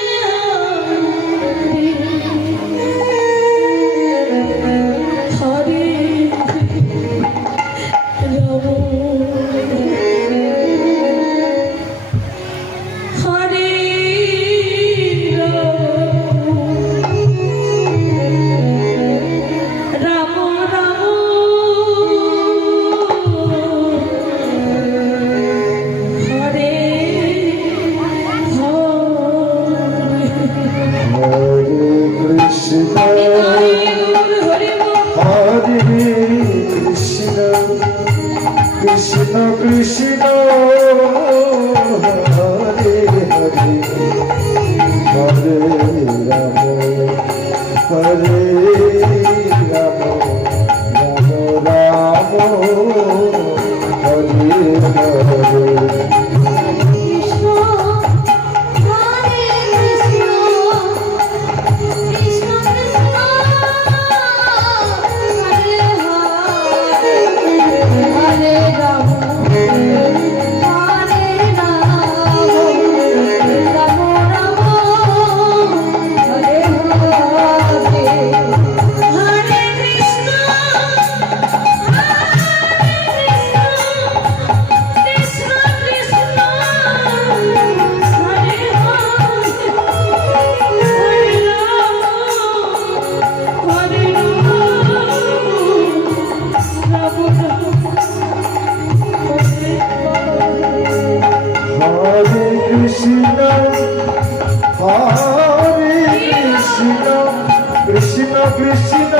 কৃষ্ণ কৃষ্ণ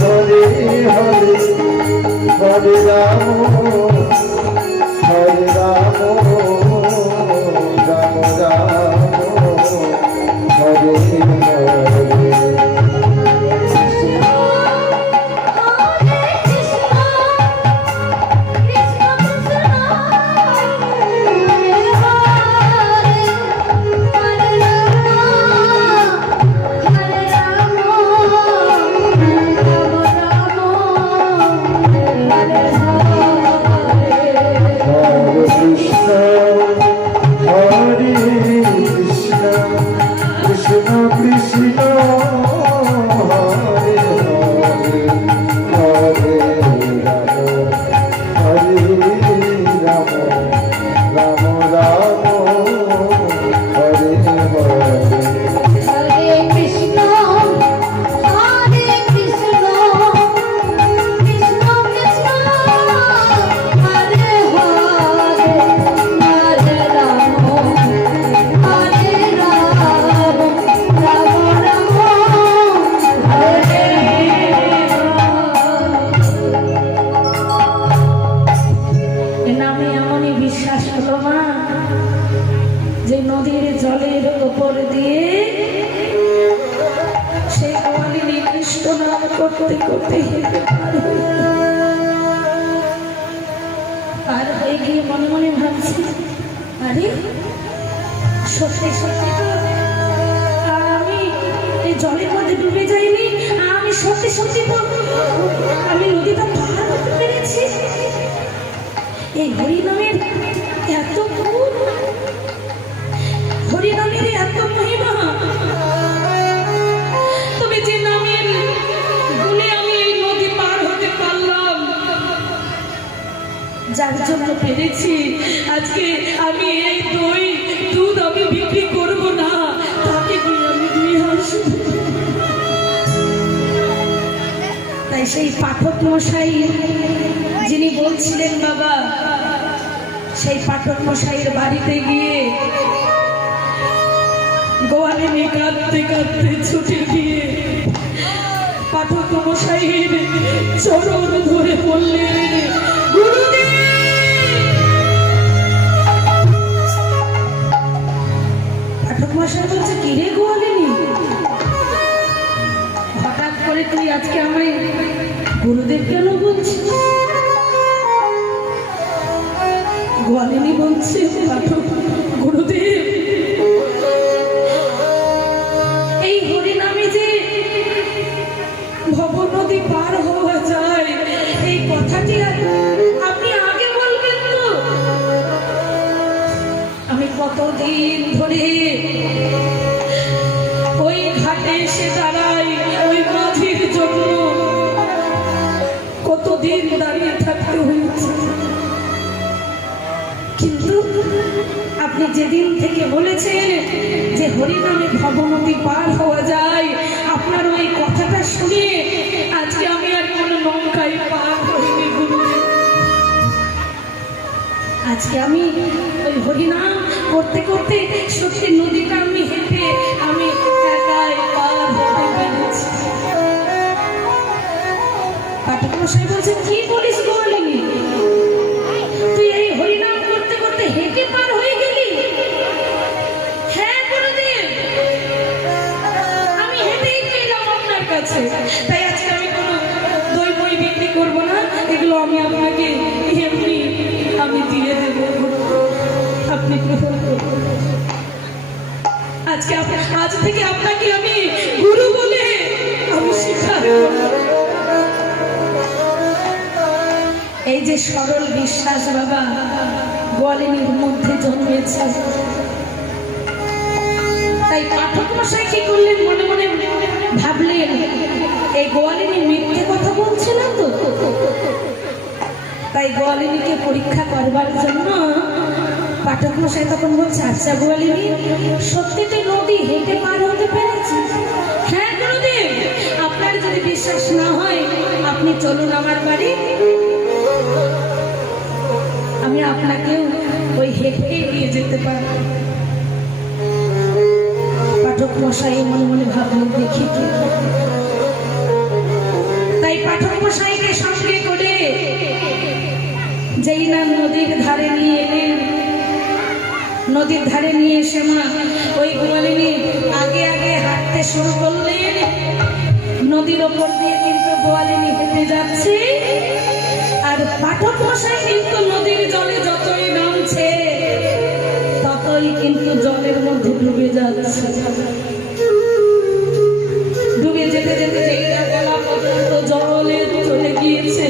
হরে হরে হরে রাম হরে রাম রাম রাম হরে হরে কৃষ্ণ কৃষ্ণ হরে হরে হরে রাম হরে রাম রাম রাম হরে হরে নদীর জলের উপর দিয়ে সেই গোয়ালি নির্দিষ্ট নাম করতে করতে পার হয়ে গিয়ে মনে মনে ভাবছি আরে সত্যি সত্যি তো আমি এই জলের মধ্যে ডুবে যাইনি, আমি সত্যি সত্যি তো আমি নদীটা পার হতে পেরেছি। এই হরিনামের এত গুণ, হরিনামের এত মহিমা, তবে যে নামের গুণে আমি এই নদী পার হতে পারলাম, যার জন্য পেরেছি আজকে আমি এই দুধ আমি বিক্রি করব না, তাকে গিয়ে আমি দিয়ে আসবো। তাই সেই পাঠক মশাই যিনি বলছিলেন বাবা, সেই পাঠক মশাইয়ের বাড়িতে গিয়ে গোয়ালে নিয়ে কাঁদতে কাঁদতে ছুটে গিয়ে পাঠক মশাইয়ের চরণ ধরে বললেন, গুরুদেব। পাঠক মশাই বলছে, কিরে গোয়ালে নি, হঠাৎ করে তুই আজকে আমায় গুরুদেব কেন বলছে? গোয়ালিনী বলছে পাঠক গুরুদেব, এই হরিনামে যে ভব নদী পার হওয়া যায়, এই কথাটি আপনি আগে বলবেন তো। আমি কতদিন ধরে ওই ঘাটে এসে দাঁড়াই ওই মাঝির জন্য, কতদিন দাঁড়িয়ে থাকতে হয়েছে। কিন্তু আপনি যেদিন থেকে বলেছেন যে হরিনামে ভবনদী পার হওয়া যায়, আপনার ওই কথাটা শুনে আজকে আমি আর কোনো নৌকায় পার হইনি গুরুদেব। আজকে আমি ওই হরিনাম করতে করতে সত্যি নদীটা আমি হেঁটে আমি একাই পার হতে পেরেছি। পাঠক মশাই বলছেন, কি বলিস গোয়ালিনী, তুই এই হরিনাম করতে করতে হেঁটে পার হয়ে গেলি? হ্যাঁ গুরুদেব, আমি হেঁটেই পেলাম আপনার কাছে। তাই আজকে আমি কোনো দই বই বিক্রি করবো না, এগুলো আমি আপনাকে এমনি আমি দিয়ে দেবো, আপনি গ্রহণ করুন। আজকে আজ থেকে আপনাকে আমি গুরু বলে আমি স্বীকার করব। এই যে সরল বিশ্বাস বাবা গোয়ালিনীর মধ্যে জন্মেছে, তাই পাঠক মশাই কি করলেন, মনে মনে ভাবলেন এই গোয়ালিনী মিথ্যে কথা বলছে না তো। তাই গোয়ালিনীকে পরীক্ষা করবার জন্য পাঠক মশাই তখন বলছে, আচ্ছা গোয়ালিনী, সত্যি তো নদী হেঁটে পার হতে পেরেছি? হ্যাঁ গুরুদেব, আপনার যদি বিশ্বাস না হয় আপনি চলুন আমার বাড়ি, আমি আপনাকেও ওই হেঁটে নিয়ে যেতে পারি। পাঠক মশাই মনে মনে ভাবলেন, দেখি তো। তাই পাঠক মশাইকে সঙ্গে করে যেই না নদীর ধারে নিয়ে এলেন, নদীর ধারে নিয়ে এসে মা ওই গোয়ালিনী আগে আগে হাঁটতে শুরু করলেন। নদীর ওপর দিয়ে কিন্তু গোয়ালিনী হেঁটে যাচ্ছে, আর পাঠক মশাই কিন্তু নদীর জলে যতই নামছে ততই কিন্তু জলের মধ্যে ডুবে যাচ্ছে। ডুবে যেতে যেতে যেই না গলা পর্যন্ত জলে চলে গিয়েছে,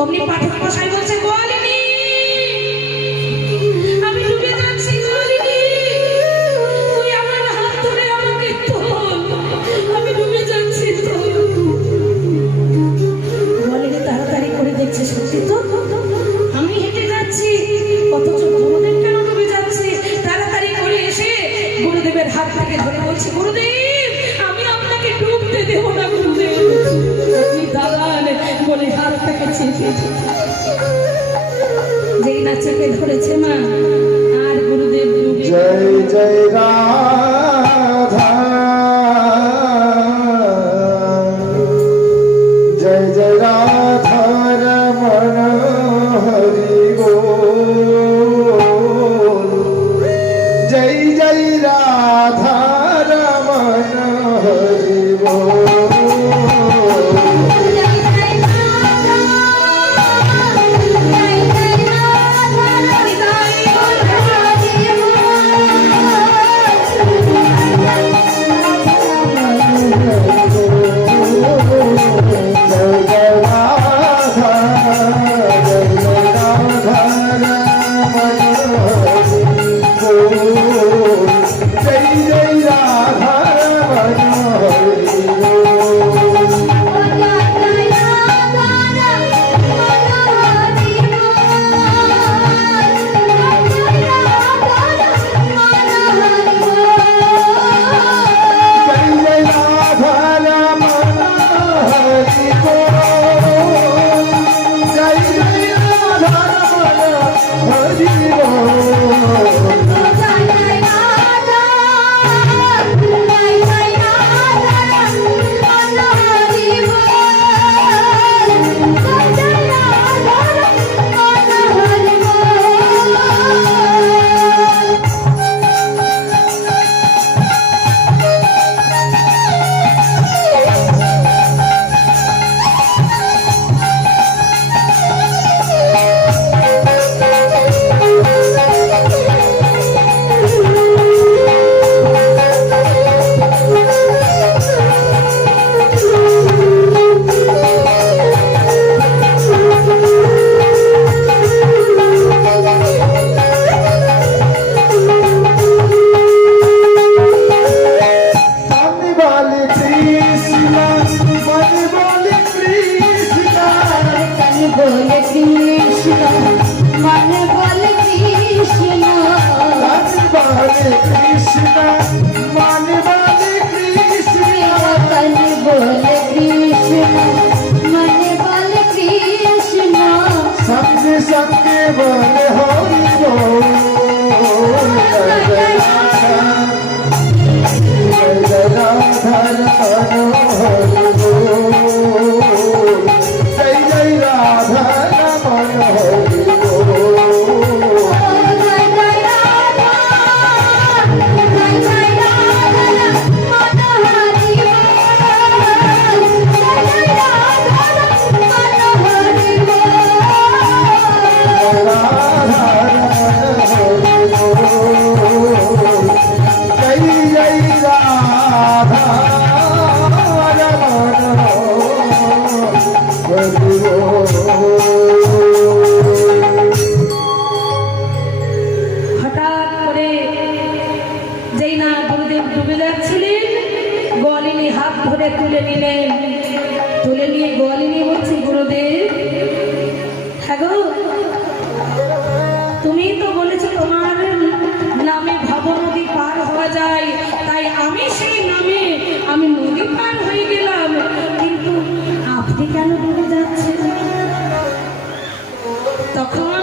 অমনি পাঠক মশাই বলছে, গোয়ালিনী আমি ডুবে যাচ্ছি, গোয়ালিনী তুই আমার হাত ধরে আমাকে তোল, আমি ডুবে যাচ্ছি। তো গোয়ালিনী তাড়াতাড়ি করে দেখছে, সত্যি তো আমি হেঁটে যাচ্ছি, অথচ গুরুদেব কেন ডুবে যাচ্ছে। তাড়াতাড়ি করে এসে গুরুদেবের হাত থেকে ধরে বলছে, গুরুদেব আমি আপনাকে ডুবতে দেব না, গুরুদেব আপনি দাঁড়ান বলে হাতটাকে চেপে যেই না চেপে ধরেছে মা, আর গুরুদেব ডুবে। জয় জয় রাধা, জয় জয় রাধা রমণ হরি বল, জয় জয় রাধা রমণ হরি বল। জয় জয় রাধা কৃষ্ণ মানে বলে কৃষ্ণ मन बोले कृष्ण मन बोले कृष्ण সঙ্গে সঙ্গে বলে হরি বল জয় জয় রাধা জয় জয় রাধার মনোহরি বল জয় জয় রাধার মনোহরি বল जय जय राधा जय जय राधा मनोहरी जय जय राधा मनोहरी হঠাৎ করে যেই না গুরুদেব ডুবে যাচ্ছিলেন, গোয়ালিনী হাত ধরে তুলে নিলেন। তুলে নিয়ে গোয়ালিনী বলছি, গুরুদেব, হ্যাঁ গো, তুমি তো বলেছো তোমার নামে ভব নদী পার হওয়া যায়, তাই আমি সেই নামে আমি নদী পার হয়ে গেলাম, কিন্তু আপনি কেন ডুবে যাচ্ছেন? তখন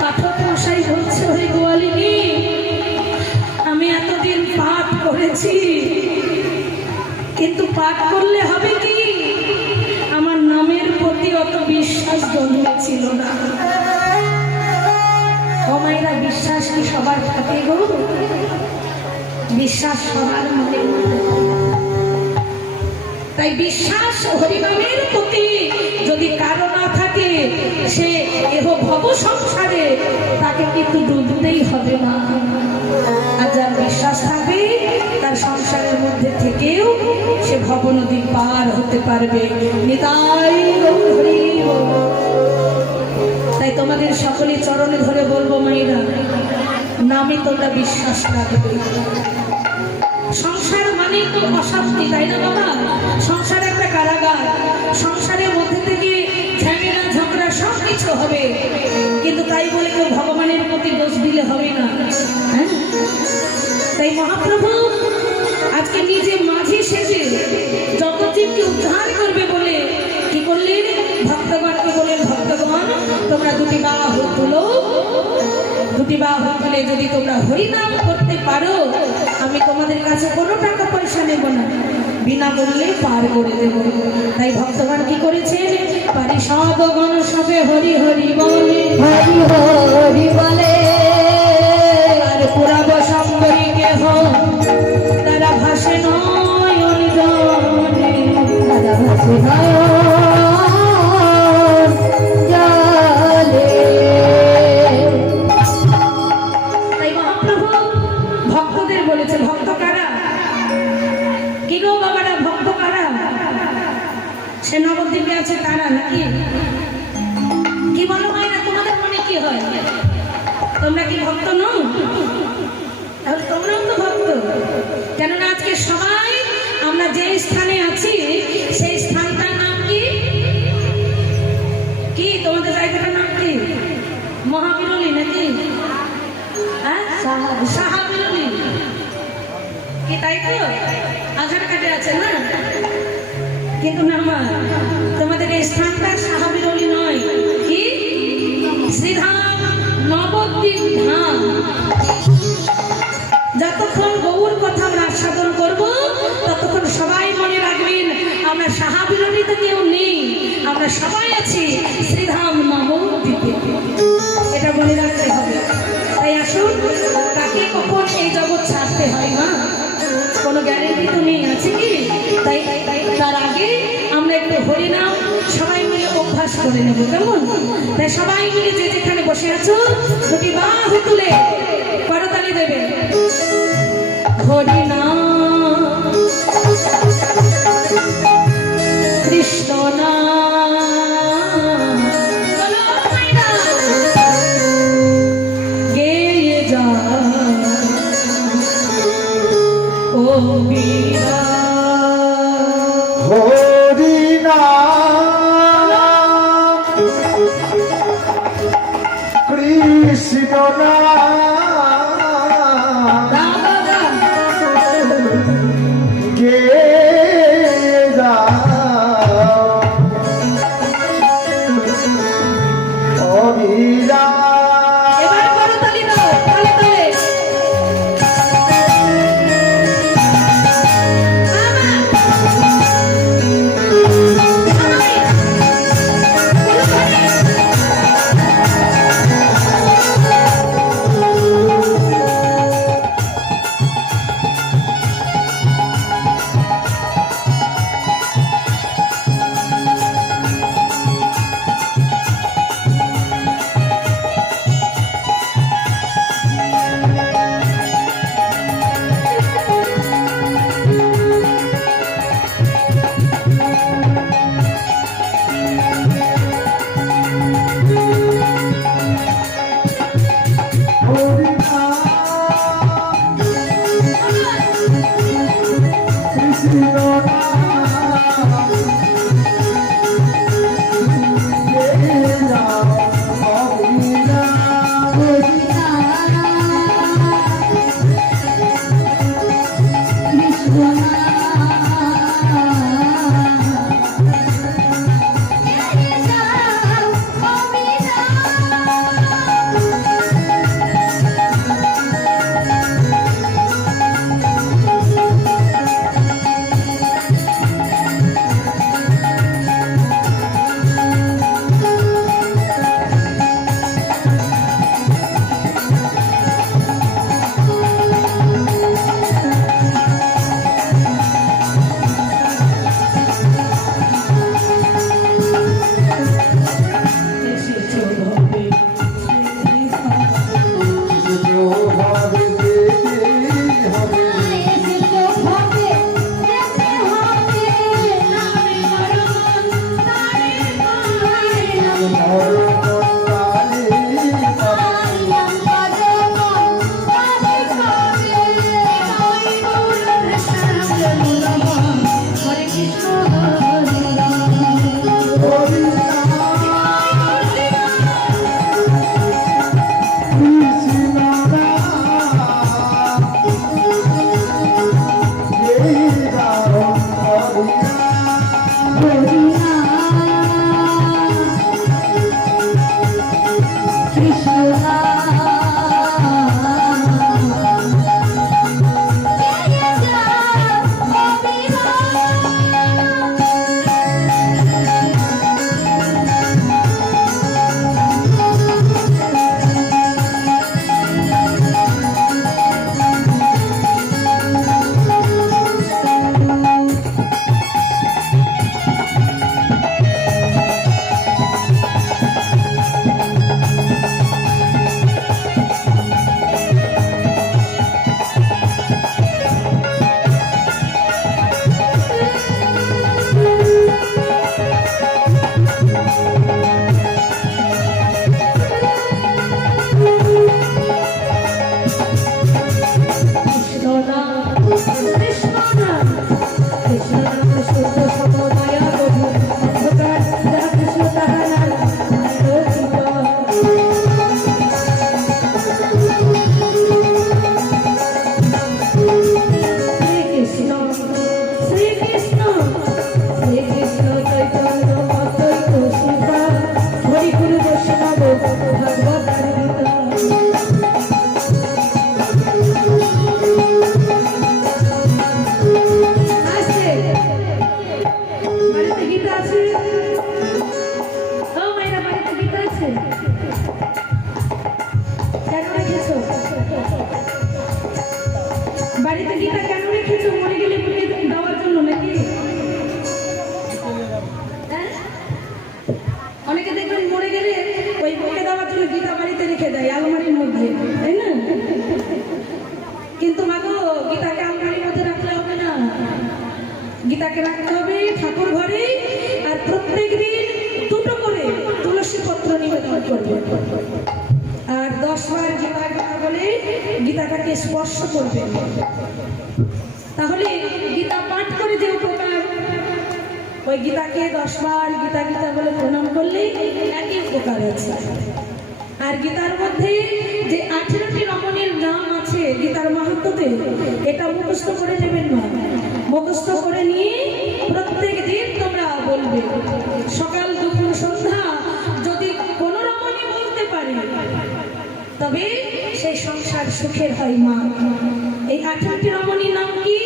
পাঠক মশাই বলছে, ওই গোয়ালিনী, আমি এতদিন পাঠ করেছি, কিন্তু পাঠ করলে হবে কি, আমার নামের প্রতি অত বিশ্বাস জন্মেছিল না। মায়েরা, বিশ্বাস কি সবার থাকে গো? বিশ্বাস সবার মনে মনে। তাই বিশ্বাস হরিনামের প্রতি যদি কারো না থাকে, সে এহ ভব সংসারে তাকে কিন্তু ডুবতেই হবে না। আর যার বিশ্বাস থাকবে, তার সংসারের মধ্যে থেকেও সে ভব নদী পার হতে পারবে। নিতাই গৌর হরি বল। তাই তোমাদের সকলে চরণে ধরে বলবো, মায়েরা, নামে তোমরা বিশ্বাস রাখবে। সংসার মানে তো অশান্তি, তাই না বাবা? সংসার একটা কারাগার, সংসারের মধ্যে থেকে ঝামেলা ঝগড়া সব কিছু হবে, কিন্তু তাই বলে কেউ ভগবানের প্রতি দোষ দিলে হবে না। হ্যাঁ, তাই মহাপ্রভু আজকে নিজে মাঝি সেজে জগৎজীবকে উদ্ধার করবে বলে কি করলেন? ভক্তগণকে বলেন, ভক্তগণ, তোমরা দুটি বাহু তুলো, দুটি বাহু তুলে যদি তোমরা হরিনাম করতে পারো, আমি তোমাদের কাছে কোনো টাকা পয়সা নেব না, বিনামূল্যে পার করে দেব। তাই ভক্তগণ কি করেছেন? পারিষদগণ সবে হরি হরি বলে, हरि हरि बोले আর পুরাব সম্বরী কেহ, তারা ভাসে নয়ন জলে। दादा भाषे जाले তাই মহাপ্রভু ভক্তদের বলেছে, ভক্ত কারা? কি গো বাবারা, ভক্ত কারা? সে নবদ্বীপে আছে তারা নাকি? কি বলো মায়েরা, তোমাদের মনে কি হয়? তোমরা কি ভক্ত নও? তাহলে তোমরাও তো ভক্ত। কেননা আজকে সবাই আমরা যে স্থানে আছি, সেই স্থানটার নাম কি? কি তোমাদের জায়গাটার নাম কি? মহাবিরলী নাকি? হ্যাঁ, সাহাবিরলী কি, তাই তো? আধার কার্ডে আছে না? কিন্তু না মা, তোমাদের এই স্থানটা সাহাবিরলী নয়, কি? শ্রীধাম, নবদ্বীপ ধাম। যতক্ষণ গৌর কথা আমরা আস্বাদন করব, ততক্ষণ সবাই মনে রাখবেন, আমরা সাহাবিরলীতে কেউ নেই, আমরা সবাই আছি শ্রীধাম নবদ্বীপে। এটা মনে রাখতে হবে। তাই আসুন, কাকে কখন এই জগৎ ছাড়তে হয় মা, কোনো গ্যারেন্টি তো নেই, আছে কি? তাই তার আগে আমরা একটু হরিনাম সবাই মিলে অভ্যাস করে নেব, কেমন? তাই সবাই মিলে যে যেখানে বসে আছো, দুটি বাহু তুলে করতালি দেবে। হরিনাম কৃষ্ণ নাম গেয়ে যা ও বীরা। হরি নাম কৃষ্ণ নাম রেখে দেয় আলমারির মধ্যে, তাই না? কিন্তু মাগো গীতাকে আলমারির মধ্যে রাখলে হবে না, গীতাকে রাখতে হবে ঠাকুর ঘরে। আর প্রত্যেক দিন দুটো করে তুলসী পত্র নিবেদন করবে, আর 10 বার গীতা গীতা বলে গীতাটাকে স্পর্শ করবে। তাহলে গীতা পাঠ করে যে উপকার, ওই গীতাকে 10 বার গীতা গীতা বলে প্রণাম করলে একই উপকার আছে। আর গীতার মধ্যে যে 18টি রমণীর নাম আছে গীতার মাহাত্ম্যতে, এটা মুখস্থ করে নেবেন না, মুখস্থ করে নিয়ে প্রত্যেক দিন তোমরা বলবে। সকাল দুপুর সন্ধ্যা যদি কোনো রমণী বলতে পারে তবে সেই সংসার সুখের হয় মা। এই 18টি রমণীর নাম কি?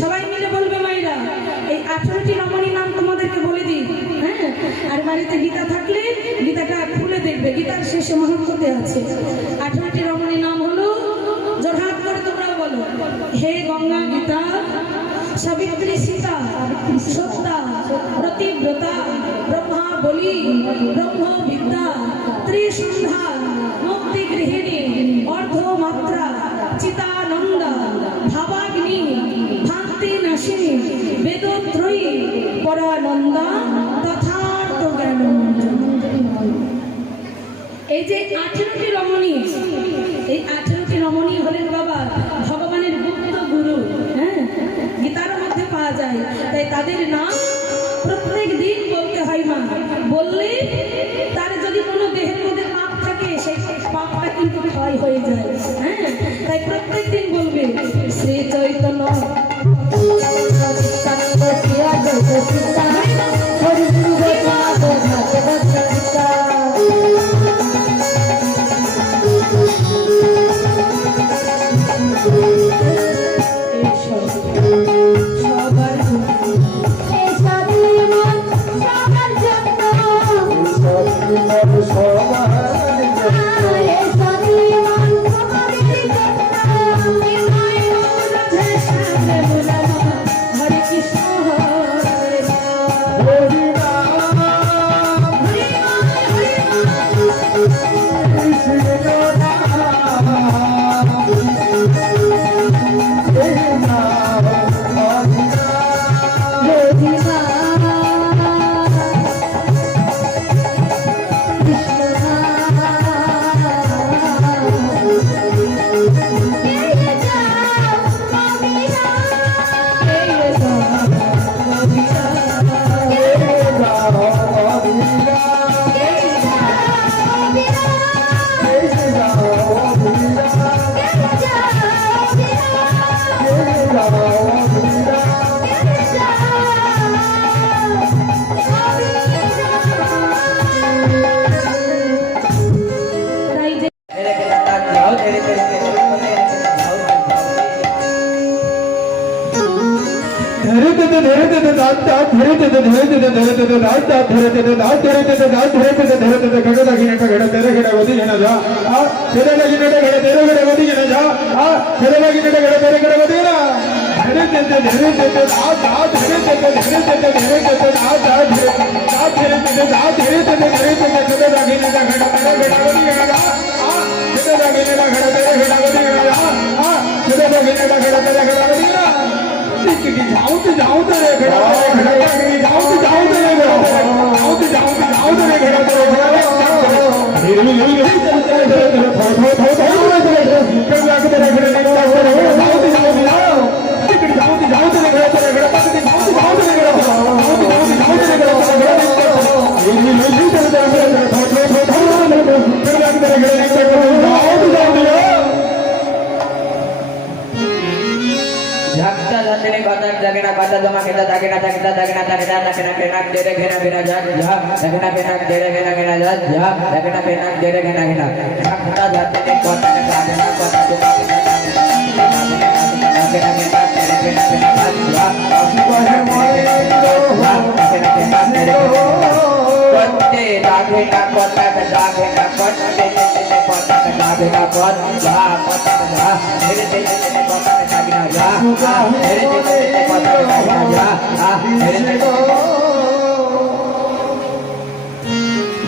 সবাই মিলে বলবে মায়েরা। এই 18টি রমণীর নাম তোমাদেরকে বলে দিই, হ্যাঁ? আর বাড়িতে গীতা থাকলে গীতাটা খুলে দেখবে, গীতার শেষে মহাত্ম্যতে আছে। 18টি রমণীর নাম হলো, জোড়হাত করে তোমরা বলো, হে গঙ্গা গীতা, সাবিত্রী সীতা, সত্যা, প্রতিব্রতা, ব্রহ্মা বলি, ব্রহ্ম বিদ্যা, ত্রিসন্ধ্যা, মুক্তি গৃহিণী, অর্ধমাত্রা, চিতানন্দা, ভাবাগ্নি, ভান্তি নাশিনী, বেদত্রয়ী, পরানন্দা, তথার্থ জ্ঞান। এই যে 18টি রমণী, এই 18টি রমণী হলেন বাবা ভগবানের গুপ্ত গুরু, হ্যাঁ? গীতার মধ্যে পাওয়া যায়। তাই তাদের নাম প্রত্যেক দিন বলতে হয় মা। বললে তার যদি কোনো দেহের মধ্যে পাপ থাকে সেই পাপটা কিন্তু ক্ষয় হয়ে যায়, হ্যাঁ? তাই প্রত্যেক দিন বলবে শ্রী চৈতন্য হরে কৃষ্ণ হরে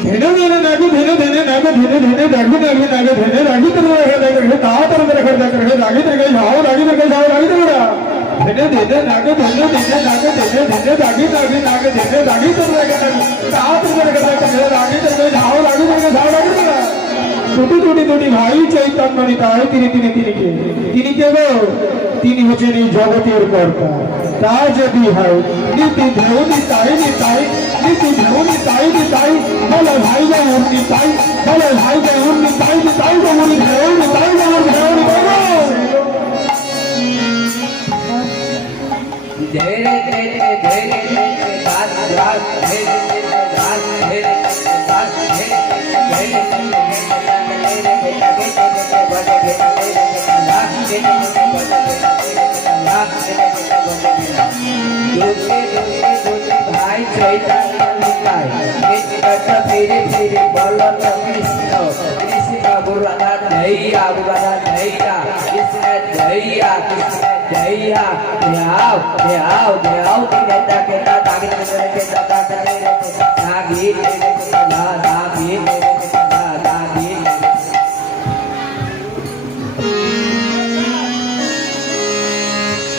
ধেনে ধেনে নাগু ধেনে ধেনে নাগু ধেনে ধেনে নাগু নাগু নাগু ধেনে রাগি তোর রেখে তাও তোর রেখে রাগি তোর যাও রাগি তোর যাও রাগি তোর ধেনে ধেনে নাগু ধেনে ধেনে নাগু ধেনে ধেনে রাগি নাগি নাগু ধেনে রাগি তোর রেখে তাও তোর রেখে রাগি তোর যাও রাগি তোর যাও রাগি তোর দুটি দুটি দুটি ভাই চৈতন্য নিতাই তিনি কে গো তিনি হচ্ছেন এই জগতের কর্তা তা যদি হয় নীতি ঢেউ নিতাই নিতাই নীতি ঢেউ নিতাই নিতাই বলে ভাই গৌর নিতাই বলে ভাই গৌর নিতাই নিতাই গৌর ঢেউ নিতাই গৌর ঢেউ নিতাই ধীরে ধীরে ধীরে ধীরে রাত রাত ধীরে ধীরে রাত ধীরে রাত ধীরে ধীরে ভাই চৈতন্য নিতাই ফিরে ফিরে বল কৃষ্ণ কৃষ্ণ বুরানা ধৈয়া বুরানা ধৈয়া কৃষ্ণ ধৈয়া কৃষ্ণ ধৈয়া দেও দেও দেও দিনে তাকে তা তাকে কে তা তাকে নাগি না নাগি না নাগি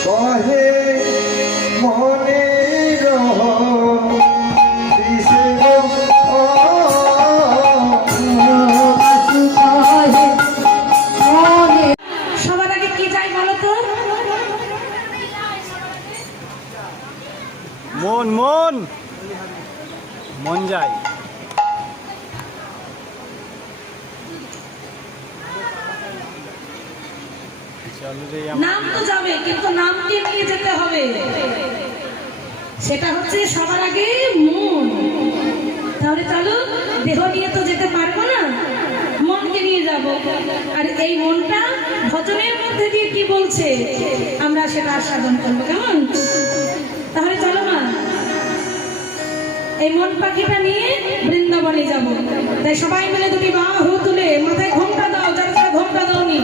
কহে মনে রহ সবার আগে কি চাই বলো তো? মন মন মন যায় চলো রে নাম তো যাবে, কিন্তু নামকে নিয়ে যেতে হবে। সেটা হচ্ছে সবার আগে মন। তাহলে চলো, দেহ নিয়ে তো যেতে পারবো না, মনকে নিয়ে যাব। আর এই মনটা ভজনের মধ্যে দিয়ে কি বলছে আমরা সেটা আস্বাদন করবো, কেমন? তাহলে চলো না, এই মন পাখিটা নিয়ে বৃন্দাবনে যাব। তাই সবাই মিলে দুটি বাহু তুলে মাথায় ঘোমটা দাও, যারা যারা ঘোমটা দাওনি।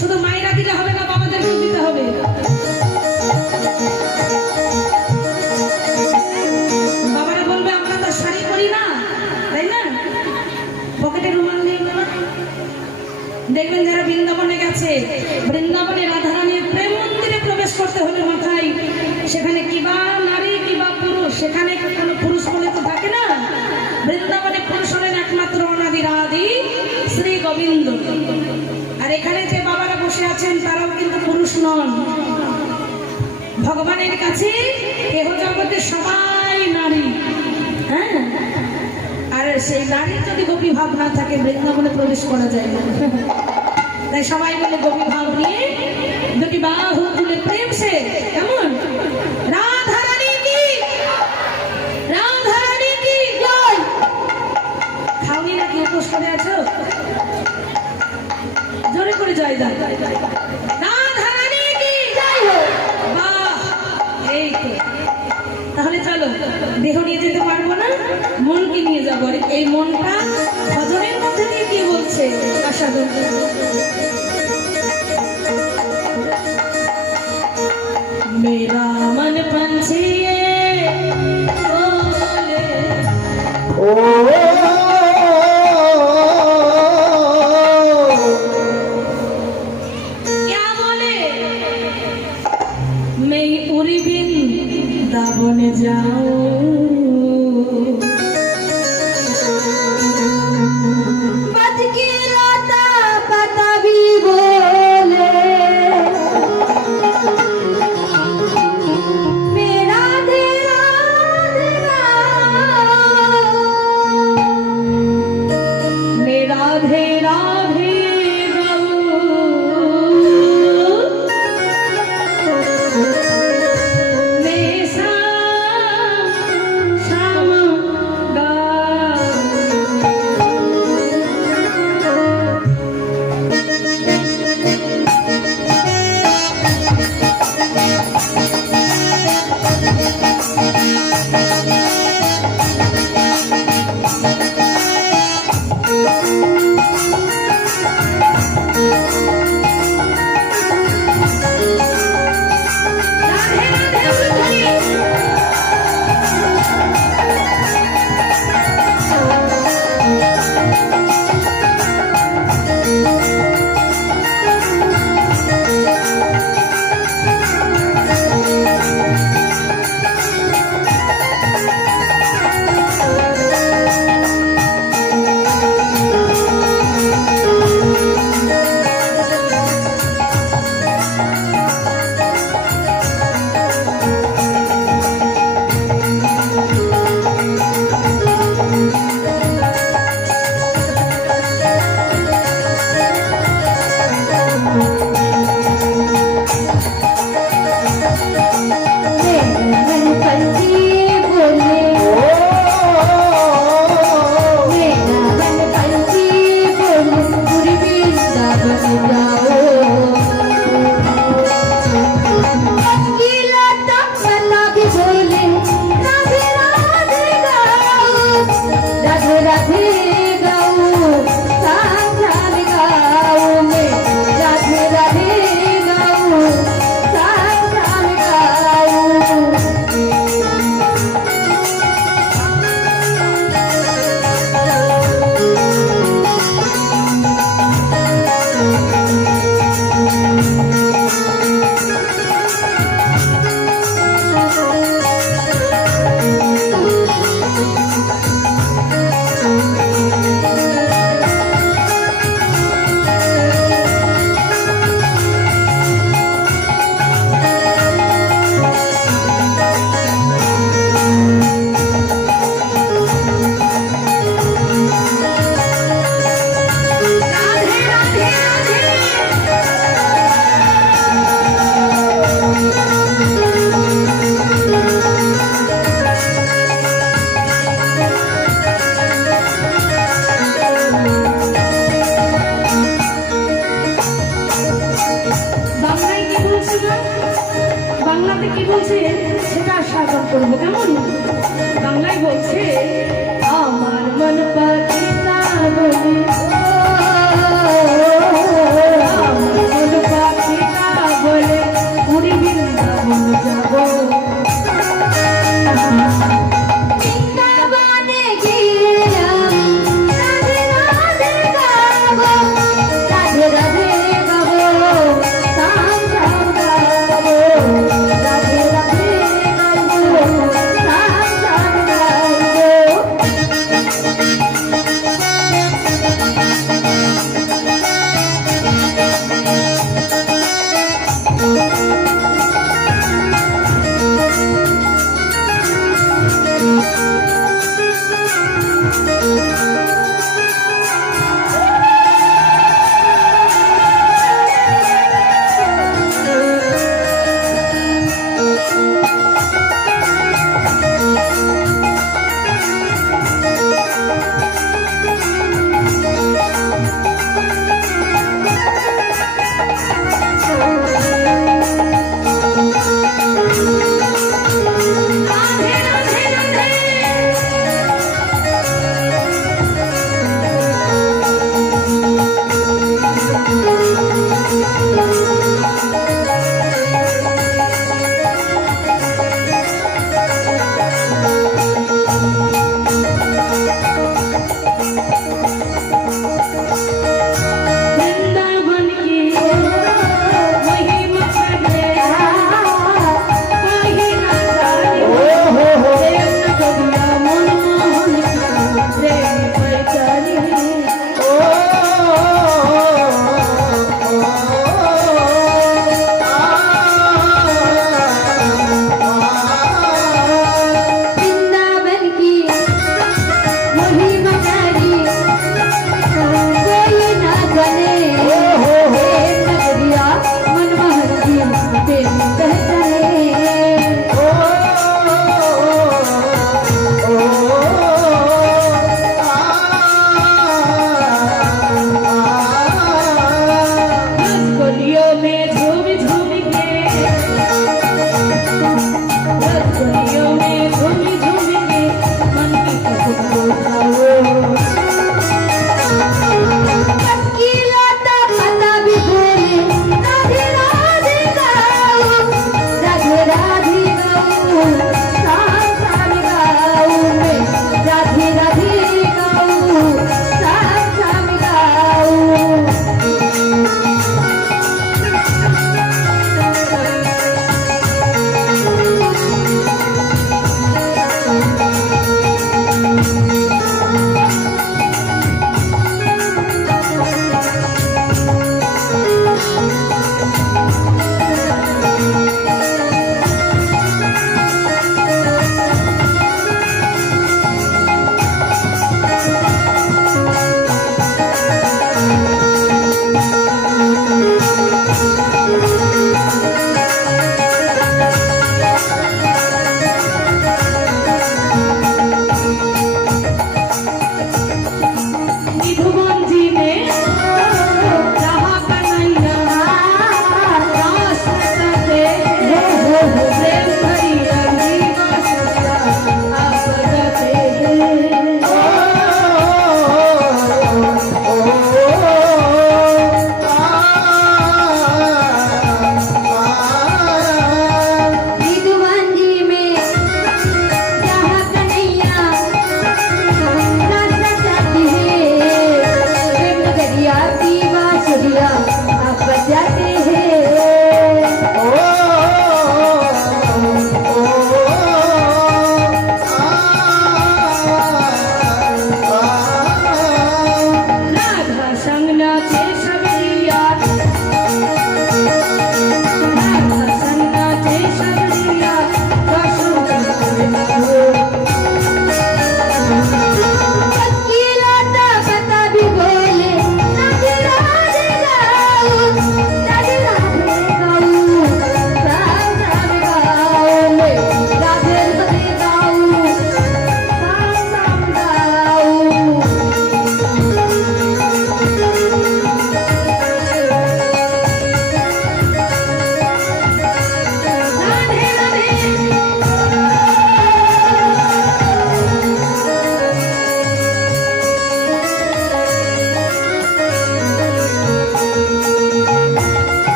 শুধু মায়েরা দিলে হবে না, বাবাদেরকেও দিতে হবে। বাবারা বলবে আমরা তো শাড়ি পরি না, তাই না? পকেটে রুমাল নেই না। দেখবেন যারা বৃন্দাবনে গেছে, বৃন্দাবনে রাধারানীর প্রেম মন্দিরে প্রবেশ করতে হলে মাথায় সেখানে কিবা নারী কিবা পুরুষ, সেখানে কোনো পুরুষ বলে তো থাকে না। বৃন্দাবনে পুরুষ হলেন একমাত্র অনাদি আদি শ্রী গোবিন্দ। আর এখানে যে বাবারা বসে আছেন তারাও কিন্তু পুরুষ নন। ভগবানের কাছে দেহ জগতে সবাই নারী। হ্যাঁ, আর সেই নারীর যদি গোপী ভাব না থাকে বৃন্দাবনে প্রবেশ করা যায় না। তাই সবাই মিলে গোপী ভাব নিয়ে দুটি বাহু তুলে প্রেম সে, কেমন? রাধারানী কি, রাধারানী কি জয়। খাওনি নাকি, উপোস করে আছো? জোরে করে জয় দাও। রাধারানী কি জয় হোক। বাহ, এই তো। তাহলে চলো, দেহ নিয়ে যেতে পারবো না, মনকে নিয়ে যাবো। আর এই মনটা ভজনের মধ্যে দিয়ে কি বলছে আস্বাদন। মেরা মন পঞ্ছিয়ে बोले ও क्या बोले? मैं उड़ी वृंदावन जाऊं, बच की लता पता भी बोले मेरा আমার মন পাখি না বলে আমার মন পাখি না বলে পুরী বৃন্দাবন যাবো বৃন্দাবনে গিয়েলাম রাধে রাধে গাবো রাধে রাধে গাবো সাম সাম গাবো রাধে রাধে গাবো সাম সাম গাবো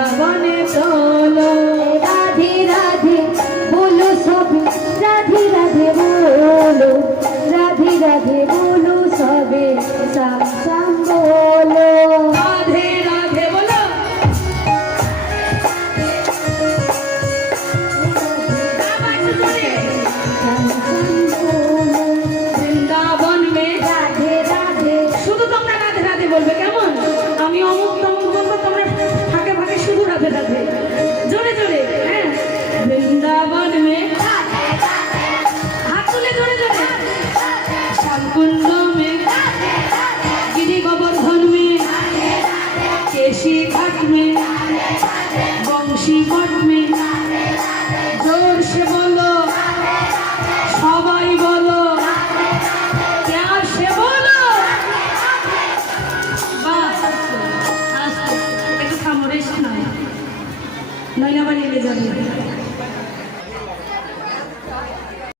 বৃন্দাবনে চলো রাধে রাধে বলো সবে রাধে রাধে বলো রাধে রাধে বলো সবে শ্যাম শ্যাম বলো রাধে রাধে বলো আবার একটু জোরে। শ্যাম শ্যাম বলো বৃন্দাবন মে রাধে রাধে শুধু তোমরা রাধে রাধে বলবে, কেমন? আমি অমুক তমুক বলবো, তোমরা ফাঁকে ফাঁকে শুধু রাধে রাধে, জোরে জোরে।